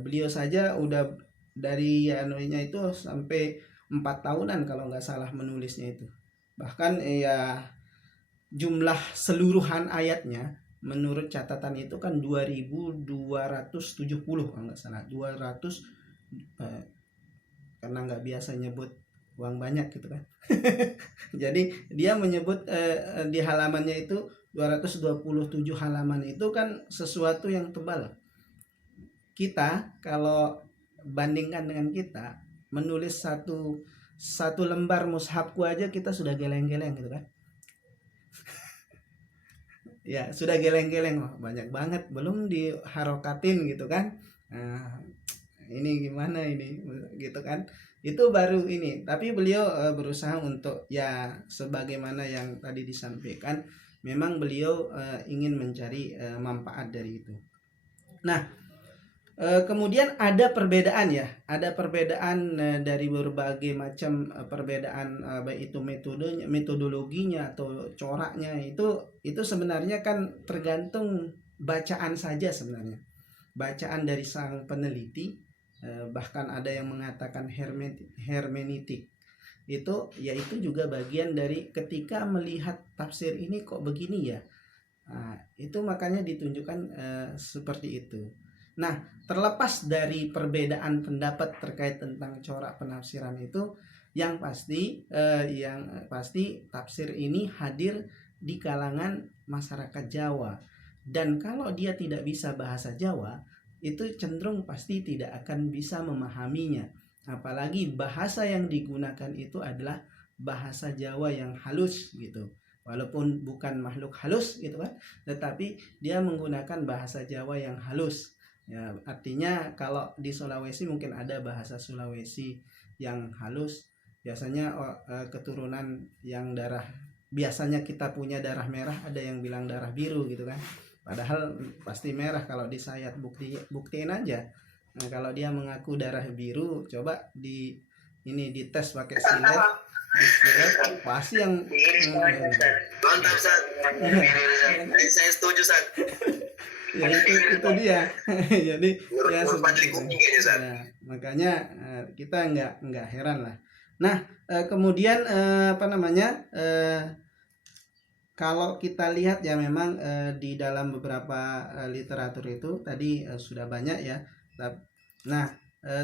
Beliau saja udah dari anunya itu sampai 4 tahunan kalau nggak salah menulisnya itu. Bahkan ya jumlah seluruhan ayatnya menurut catatan itu kan 2270 kalau nggak salah, 200 karena nggak biasa nyebut uang banyak gitu kan. Jadi dia menyebut di halamannya itu 227 halaman, itu kan sesuatu yang tebal. Kita kalau bandingkan dengan kita menulis satu lembar mushafku aja kita sudah geleng-geleng gitu kan. Ya sudah geleng-geleng, oh, banyak banget belum diharokatin gitu kan. Nah, ini gimana ini gitu kan, itu baru ini. Tapi beliau berusaha untuk ya sebagaimana yang tadi disampaikan, memang beliau ingin mencari manfaat dari itu. Nah, kemudian ada perbedaan ya, ada perbedaan dari berbagai macam perbedaan, baik itu metodologinya atau coraknya, itu sebenarnya kan tergantung bacaan saja sebenarnya, bacaan dari sang peneliti. Bahkan ada yang mengatakan hermeneutik itu, yaitu juga bagian dari ketika melihat tafsir ini kok begini ya. Nah, itu makanya ditunjukkan seperti itu. Nah, terlepas dari perbedaan pendapat terkait tentang corak penafsiran itu, yang pasti tafsir ini hadir di kalangan masyarakat Jawa. Dan kalau dia tidak bisa bahasa Jawa, itu cenderung pasti tidak akan bisa memahaminya. Apalagi bahasa yang digunakan itu adalah bahasa Jawa yang halus gitu. Walaupun bukan makhluk halus gitu kan, tetapi dia menggunakan bahasa Jawa yang halus. Ya, artinya kalau di Sulawesi mungkin ada bahasa Sulawesi yang halus. Biasanya keturunan yang biasanya kita punya darah merah, ada yang bilang darah biru gitu kan. Padahal pasti merah kalau disayat, buktiin aja. Nah, kalau dia mengaku darah biru, coba dites pakai silet, pasti yang mantap Sat. Saya setuju Sat. Ya itu dia. Jadi ya seperti itu. Nah, makanya kita nggak heran lah. Nah, kemudian kalau kita lihat ya, memang di dalam beberapa literatur itu tadi sudah banyak ya. Nah,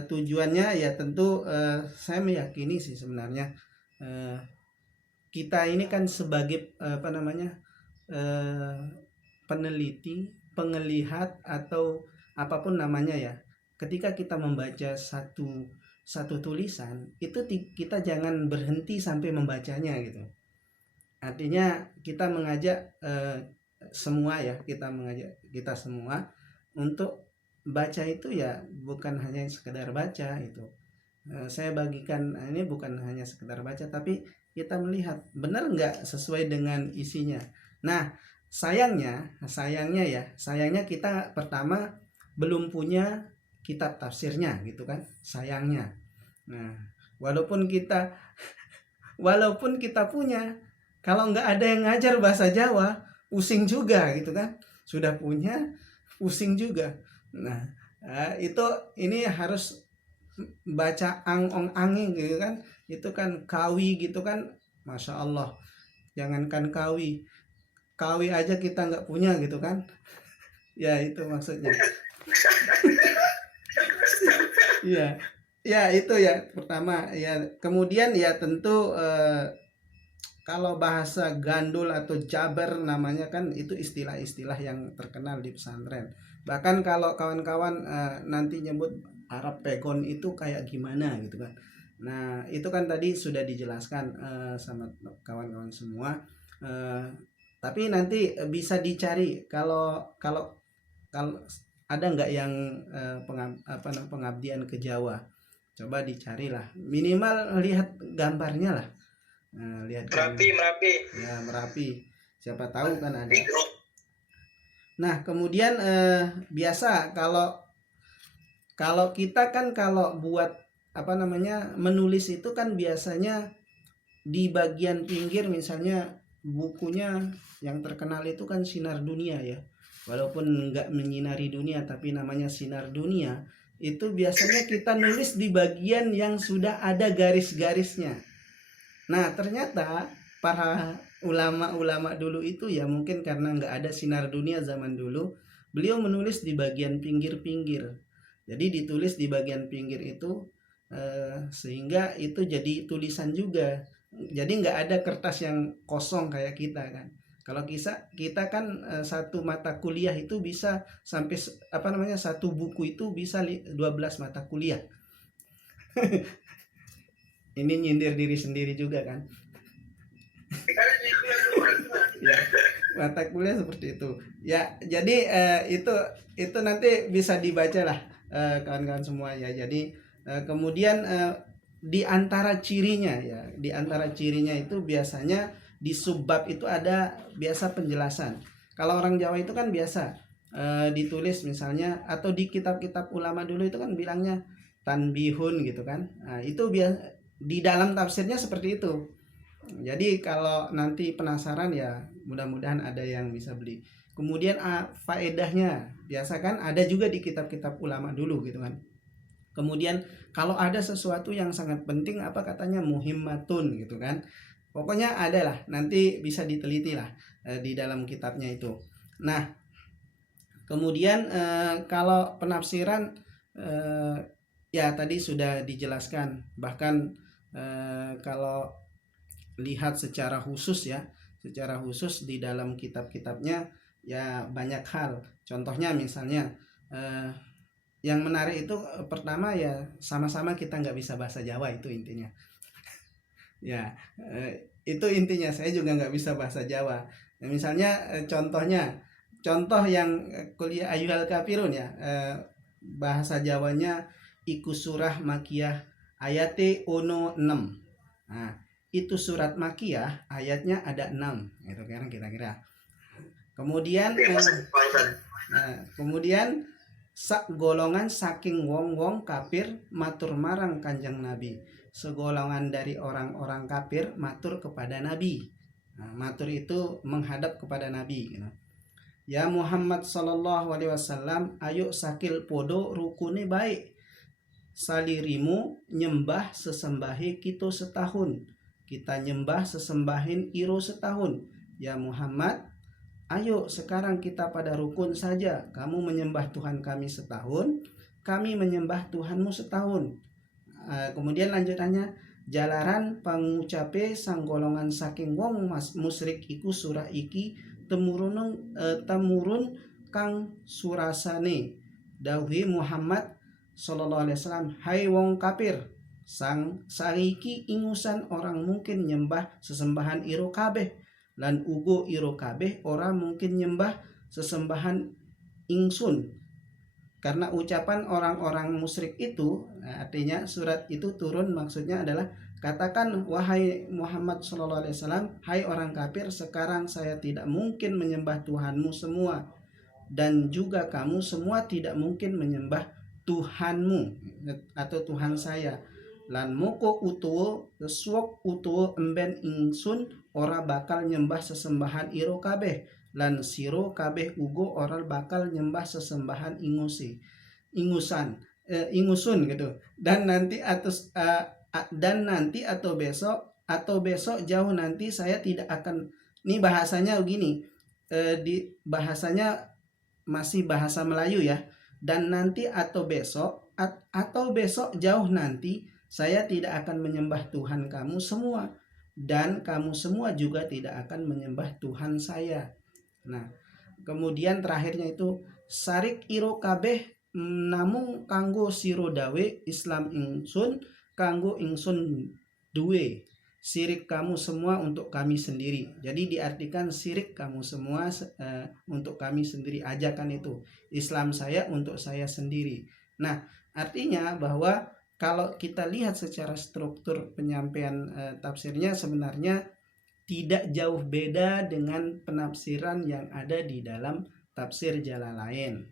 tujuannya ya tentu saya meyakini sih sebenarnya kita ini kan sebagai peneliti, pengelihat atau apapun namanya ya. Ketika kita membaca satu tulisan itu, kita jangan berhenti sampai membacanya gitu. Artinya kita mengajak kita semua untuk baca itu ya bukan hanya sekedar baca itu. Saya bagikan ini bukan hanya sekedar baca, tapi kita melihat benar nggak sesuai dengan isinya. Nah, sayangnya kita pertama belum punya kitab tafsirnya gitu kan, sayangnya. Nah, walaupun kita punya, kalau nggak ada yang ngajar bahasa Jawa, pusing juga gitu kan. Sudah punya, pusing juga. Nah, ini harus baca ang-ong-anging gitu kan. Itu kan kawi gitu kan, Masya Allah. Jangankan kawi aja kita nggak punya gitu kan. Ya itu maksudnya. Ya itu ya pertama ya. Kemudian ya tentu kalau bahasa gandul atau jabar namanya kan, itu istilah-istilah yang terkenal di pesantren. Bahkan kalau kawan-kawan nanti nyebut Arab pegon itu kayak gimana gitu kan. Nah, itu kan tadi sudah dijelaskan sama kawan-kawan semua. Tapi nanti bisa dicari kalau ada nggak yang pengabdian ke Jawa. Coba dicarilah, minimal lihat gambarnya lah. Lihat Merapi. ya, Merapi, siapa tahu kan ada. Di grup. Nah kemudian biasa kalau kita kan kalau buat apa namanya menulis itu kan biasanya di bagian pinggir, misalnya bukunya yang terkenal itu kan Sinar Dunia ya, walaupun nggak menyinari dunia tapi namanya Sinar Dunia, itu biasanya kita nulis di bagian yang sudah ada garis-garisnya. Nah ternyata para ulama-ulama dulu itu ya mungkin karena nggak ada Sinar Dunia zaman dulu, beliau menulis di bagian pinggir-pinggir. Jadi ditulis di bagian pinggir itu sehingga itu jadi tulisan juga. Jadi nggak ada kertas yang kosong kayak kita kan. Kalau kita kan satu mata kuliah itu bisa sampai apa namanya satu buku itu bisa 12 mata kuliah. Ini nyindir diri sendiri juga kan. Ya, mata kuliah seperti itu. Ya, jadi itu nanti bisa dibaca lah kawan-kawan semua ya. Jadi kemudian di antara cirinya ya, di antara cirinya itu biasanya di subbab itu ada biasa penjelasan. Kalau orang Jawa itu kan biasa ditulis misalnya, atau di kitab-kitab ulama dulu itu kan bilangnya tanbihun gitu kan. Nah, itu biasa di dalam tafsirnya seperti itu. Jadi kalau nanti penasaran ya mudah-mudahan ada yang bisa beli. Kemudian faedahnya biasa kan ada juga di kitab-kitab ulama dulu gitu kan. Kemudian kalau ada sesuatu yang sangat penting apa katanya muhimmatun gitu kan. Pokoknya ada lah, nanti bisa diteliti lah di dalam kitabnya itu. Nah kemudian kalau penafsiran ya tadi sudah dijelaskan. Bahkan kalau lihat secara khusus ya, secara khusus di dalam kitab-kitabnya ya banyak hal. Contohnya misalnya yang menarik itu pertama ya sama-sama kita nggak bisa bahasa Jawa, itu intinya. Ya itu intinya, saya juga nggak bisa bahasa Jawa. Nah, misalnya contoh yang kuliah Ayyuhal Kafirun ya, bahasa Jawanya iku surah makiyah ayate ono 6. Nah itu surat makiyah ayatnya ada 6 itu kan kira-kira. Kemudian kemudian golongan saking wong-wong kafir matur marang Kanjeng Nabi, segolongan dari orang-orang kafir matur kepada Nabi. Nah, matur itu menghadap kepada Nabi gitu. Ya Muhammad sallallahu alaihi wasallam, ayo sakil podo rukune baik salirimu nyembah sesembahi kita setahun, kita nyembah sesembahin iro setahun. Ya Muhammad, ayo sekarang kita pada rukun saja, kamu menyembah Tuhan kami setahun, kami menyembah Tuhanmu setahun. Kemudian lanjutannya, jalaran pangucape sang golongan saking wong musyrik iku surah iki temurun kang surasane dawuhe Muhammad sallallahu alaihi wasallam, hai wong kafir, sang saiki ingusan orang mungkin nyembah sesembahan iro kabeh, lan ugo iro kabeh ora mungkin nyembah sesembahan ingsun. Karena ucapan orang-orang musyrik itu, artinya surat itu turun maksudnya adalah katakan wahai Muhammad sallallahu alaihi wasallam, hai orang kafir, sekarang saya tidak mungkin menyembah Tuhanmu semua, dan juga kamu semua tidak mungkin menyembah Tuhanmu atau Tuhan saya. Lan moko utuwo suwok utuwo emben ingsun ora bakal nyembah sesembahan iro kabeh, lan siro kabeh ugo ora bakal nyembah sesembahan ingusun gitu. Dan nanti atau besok jauh nanti saya tidak akan, ini bahasanya begini, di bahasanya masih bahasa Melayu ya. Dan nanti atau besok jauh nanti saya tidak akan menyembah Tuhan kamu semua, dan kamu semua juga tidak akan menyembah Tuhan saya. Nah kemudian terakhirnya itu sarik iro kabeh namung kanggo siro dawe Islam ingsun kanggo ingsun duwe, sirik kamu semua untuk kami sendiri. Jadi diartikan sirik kamu semua untuk kami sendiri, ajakan itu Islam saya untuk saya sendiri. Nah artinya bahwa kalau kita lihat secara struktur penyampaian tafsirnya sebenarnya tidak jauh beda dengan penafsiran yang ada di dalam tafsir Jalalain.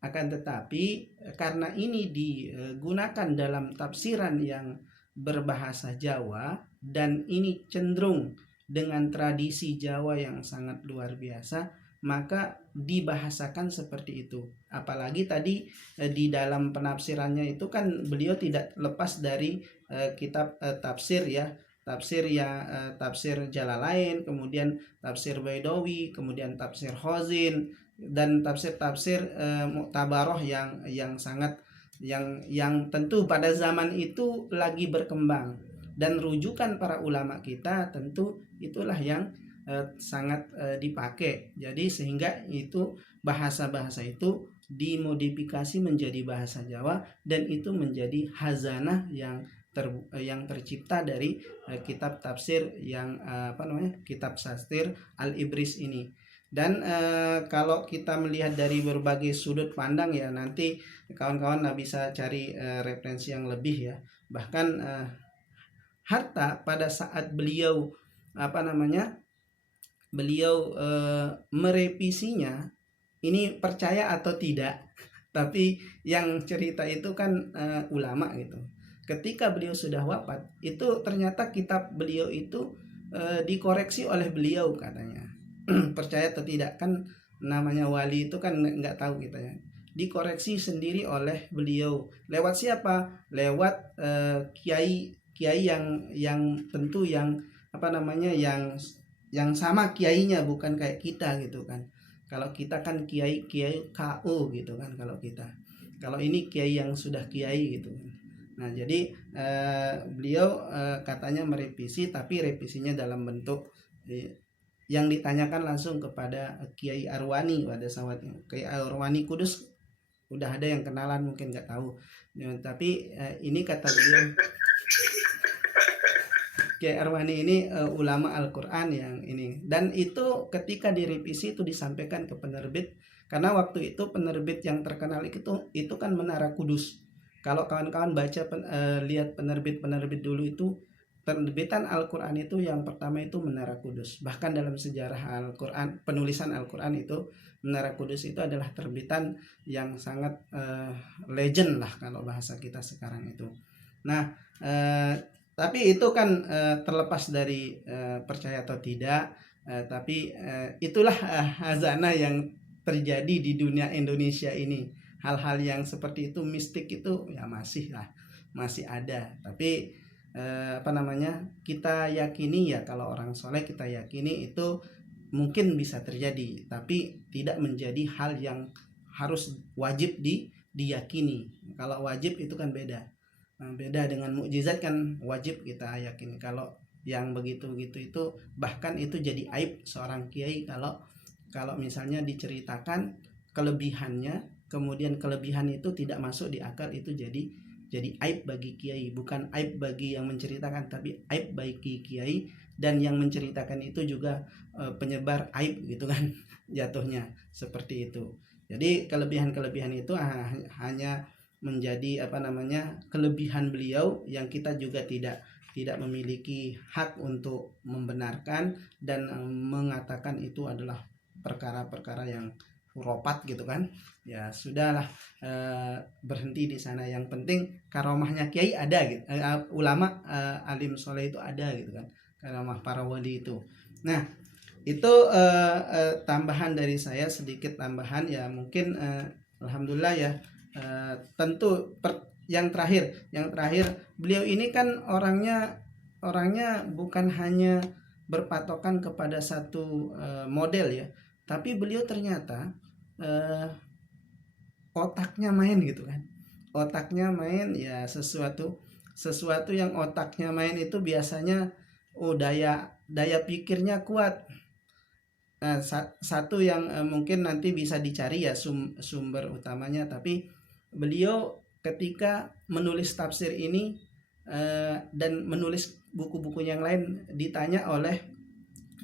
Akan tetapi karena ini digunakan dalam tafsiran yang berbahasa Jawa dan ini cenderung dengan tradisi Jawa yang sangat luar biasa, maka dibahasakan seperti itu. Apalagi tadi di dalam penafsirannya itu kan beliau tidak lepas dari kitab tafsir ya, tafsir Jalalain, kemudian tafsir Baidawi, kemudian tafsir Khazin, dan tafsir-tafsir Mu'tabaroh yang sangat yang tentu pada zaman itu lagi berkembang, dan rujukan para ulama kita tentu itulah yang sangat dipakai. Jadi sehingga itu bahasa-bahasa itu dimodifikasi menjadi bahasa Jawa, dan itu menjadi hazanah yang tercipta dari kitab tafsir yang kitab sastir Al-Ibris ini. Dan kalau kita melihat dari berbagai sudut pandang ya, nanti kawan-kawan bisa cari referensi yang lebih ya. Bahkan Harta pada saat beliau merevisinya, ini percaya atau tidak, tapi yang cerita itu kan ulama gitu. Ketika beliau sudah wafat, itu ternyata kitab beliau itu dikoreksi oleh beliau katanya. Percaya atau tidak, kan namanya wali itu kan nggak tahu kita ya. Dikoreksi sendiri oleh beliau. Lewat siapa? Lewat kiai yang tentu yang yang sama kiainya, bukan kayak kita gitu kan. Kalau kita kan kiai KO gitu kan, kalau ini kiai yang sudah kiai gitu. Nah jadi beliau katanya merevisi, tapi revisinya dalam bentuk yang ditanyakan langsung kepada Kiai Arwani pada saatnya. Kiai Arwani Kudus udah ada yang kenalan, mungkin nggak tahu ya, tapi ini kata beliau, Kiai Arwani ini ulama Al-Quran yang ini. Dan itu ketika direvisi itu disampaikan ke penerbit, karena waktu itu penerbit yang terkenal itu kan Menara Kudus. Kalau kawan-kawan baca lihat penerbit dulu itu, penerbitan Al-Quran itu yang pertama itu Menara Kudus. Bahkan dalam sejarah Al-Quran, penulisan Al-Quran itu Menara Kudus itu adalah terbitan yang sangat legend lah kalau bahasa kita sekarang itu. Nah tapi itu kan terlepas dari percaya atau tidak, tapi itulah hazanah yang terjadi di dunia Indonesia ini. Hal-hal yang seperti itu, mistik itu ya masih ada, tapi kita yakini ya, kalau orang soleh kita yakini itu mungkin bisa terjadi, tapi tidak menjadi hal yang harus wajib diyakini. Kalau wajib itu kan beda. Beda dengan mukjizat, kan wajib kita yakini. Kalau yang begitu-begitu itu bahkan itu jadi aib seorang kiai kalau misalnya diceritakan kelebihannya, kemudian kelebihan itu tidak masuk di akal, itu jadi aib bagi kiai. Bukan aib bagi yang menceritakan, tapi aib bagi kiai, dan yang menceritakan itu juga penyebar aib gitu kan jatuhnya seperti itu. Jadi kelebihan-kelebihan itu hanya menjadi kelebihan beliau yang kita juga tidak memiliki hak untuk membenarkan dan mengatakan itu adalah perkara-perkara yang khurafat gitu kan. Ya sudahlah, berhenti di sana. Yang penting karomahnya kiai ada gitu, ulama alim soleh itu ada gitu kan, karomah para wali itu. Nah itu tambahan dari saya, sedikit tambahan ya mungkin. Alhamdulillah ya. Tentu yang terakhir beliau ini kan orangnya bukan hanya berpatokan kepada satu model ya, tapi beliau ternyata otaknya main gitu kan. Otaknya main ya, sesuatu yang otaknya main itu biasanya daya pikirnya kuat. Nah, satu yang mungkin nanti bisa dicari ya sumber utamanya, tapi beliau ketika menulis tafsir ini dan menulis buku-buku yang lain, ditanya oleh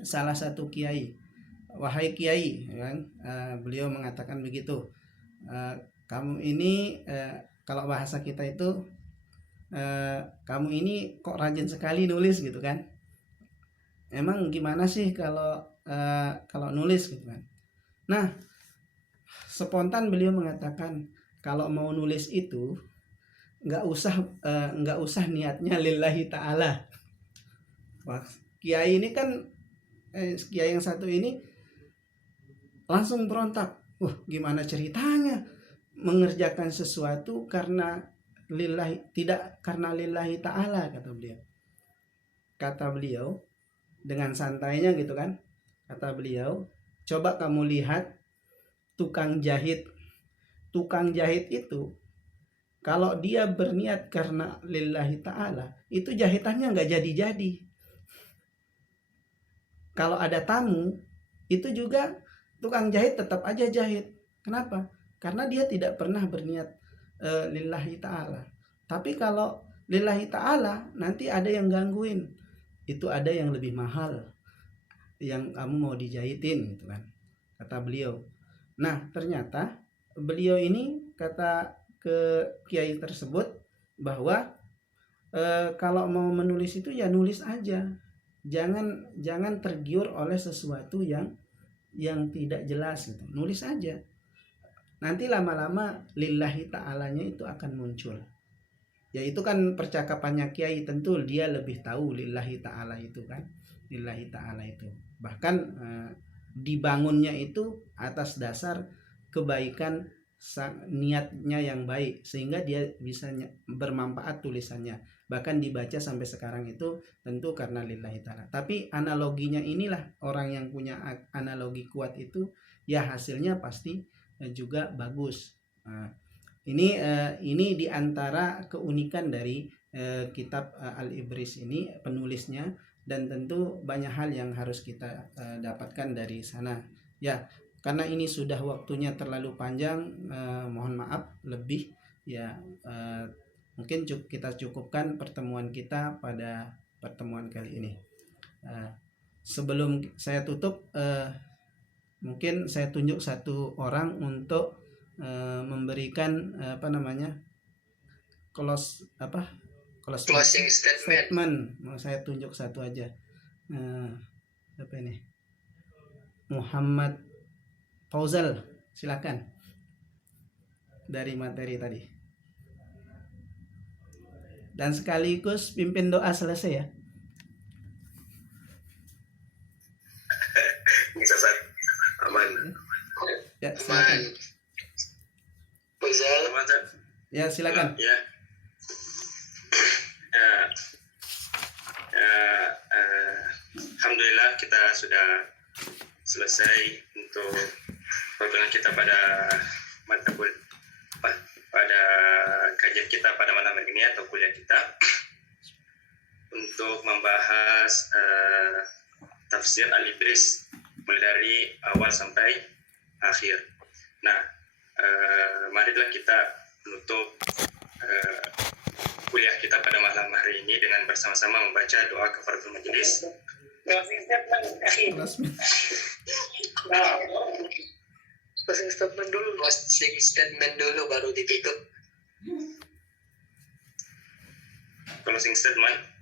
salah satu kiai, "Wahai kiai," kan, beliau mengatakan begitu, "kamu ini," kalau bahasa kita itu, kamu ini kok rajin sekali nulis gitu kan. Emang gimana sih kalau nulis gitu kan. Nah, spontan beliau mengatakan kalau mau nulis itu nggak usah niatnya lillahi ta'ala. Wah, kiai ini kan kiai yang satu ini langsung berontak. Wah, gimana ceritanya mengerjakan sesuatu karena lillahi, tidak karena lillahi ta'ala, kata beliau dengan santainya gitu kan. Kata beliau, coba kamu lihat tukang jahit itu, kalau dia berniat karena lillahi ta'ala, itu jahitannya nggak jadi-jadi. Kalau ada tamu, itu juga tukang jahit tetap aja jahit. Kenapa? Karena dia tidak pernah berniat lillahi ta'ala. Tapi kalau lillahi ta'ala, nanti ada yang gangguin. Itu ada yang lebih mahal yang kamu mau dijahitin gitu kan, kata beliau. Nah, ternyata beliau ini kata ke kiai tersebut bahwa kalau mau menulis itu ya nulis aja, jangan tergiur oleh sesuatu yang tidak jelas gitu. Nulis aja, nanti lama-lama lillahi ta'alanya itu akan muncul. Ya itu kan percakapannya kiai, tentu dia lebih tahu lillahi ta'ala itu kan. Lillahi ta'ala itu bahkan dibangunnya itu atas dasar kebaikan niatnya yang baik, sehingga dia bisa bermanfaat tulisannya, bahkan dibaca sampai sekarang itu tentu karena lillahi ta'ala. Tapi analoginya inilah, orang yang punya analogi kuat itu ya hasilnya pasti juga bagus. Ini diantara keunikan dari kitab Al-Ibris ini, penulisnya, dan tentu banyak hal yang harus kita dapatkan dari sana ya. Karena ini sudah waktunya terlalu panjang, mohon maaf lebih ya. Mungkin kita cukupkan pertemuan kita pada pertemuan kali ini. Sebelum saya tutup, mungkin saya tunjuk satu orang untuk memberikan closing statement. Mau saya tunjuk satu aja. Apa ini? Muhammad Fauzal, silakan. Dari materi tadi. Dan sekaligus pimpin doa selesai ya. Bisa Ustaz. Aman. Ya, silakan. Fauzal. Ya, silakan. Ya. Alhamdulillah kita sudah selesai untuk pertemuan kita pada pada kajian kita pada malam ini atau kuliah kita untuk membahas tafsir Al-Ibris mulai dari awal sampai akhir. Nah, marilah kita menutup kuliah kita pada malam hari ini dengan bersama-sama membaca doa kafaratul majelis. Closing statement akhir. Closing statement dulu baru ditutup. Closing statement.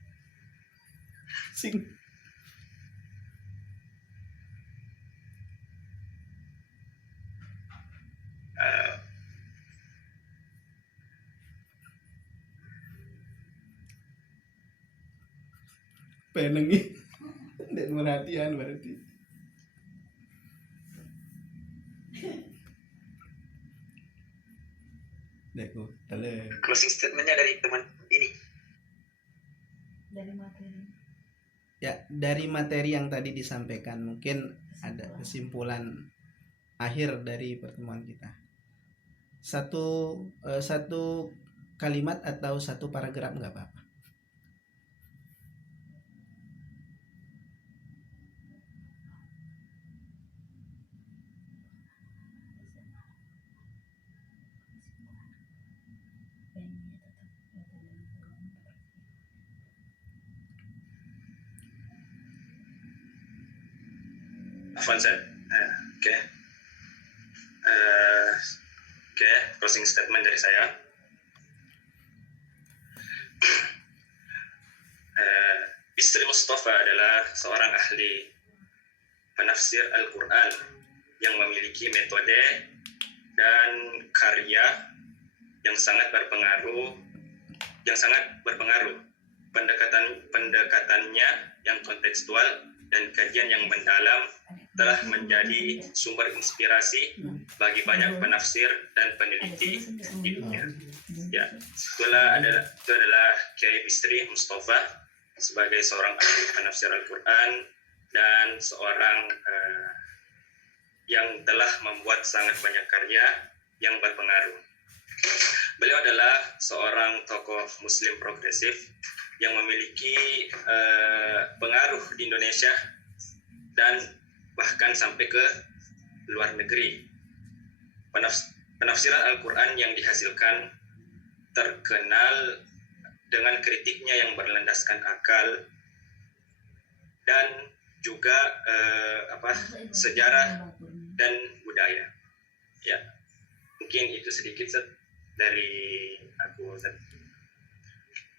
Penengi dan perhatian berarti. Closing statementnya dari teman ini. Dari materi. Ya, dari materi yang tadi disampaikan, mungkin ada kesimpulan akhir dari pertemuan kita. Satu kalimat atau satu paragraf nggak apa-apa. Oke. Closing statement dari saya. Istri Mustafa adalah seorang ahli penafsir Al-Quran yang memiliki metode dan karya yang sangat berpengaruh. Pendekatannya yang kontekstual dan kajian yang mendalam telah menjadi sumber inspirasi bagi banyak penafsir dan peneliti di dunia. Ya, itu adalah Kiai Bisri Mustafa sebagai seorang ahli penafsir Al-Quran dan seorang yang telah membuat sangat banyak karya yang berpengaruh. Beliau adalah seorang tokoh Muslim progresif yang memiliki pengaruh di Indonesia dan bahkan sampai ke luar negeri. Penafsiran Al-Quran yang dihasilkan terkenal dengan kritiknya yang berlandaskan akal dan juga sejarah dan budaya. Ya, mungkin itu sedikit dari aku.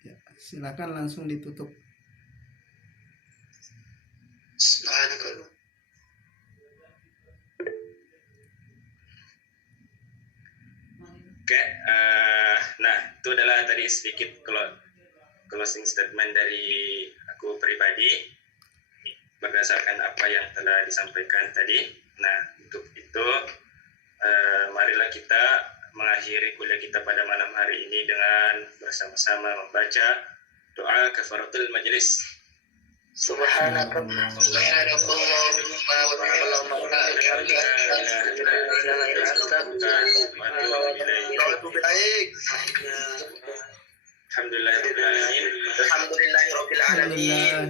Ya, silakan langsung ditutup. Subhanallah. Oke, nah itu adalah tadi sedikit closing statement dari aku pribadi berdasarkan apa yang telah disampaikan tadi. Nah, untuk itu marilah kita mengakhiri kuliah kita pada malam hari ini dengan bersama-sama membaca doa kafaratul majlis. Subhanakallahumma wa bihamdika Alhamdulillahirabbil alamin.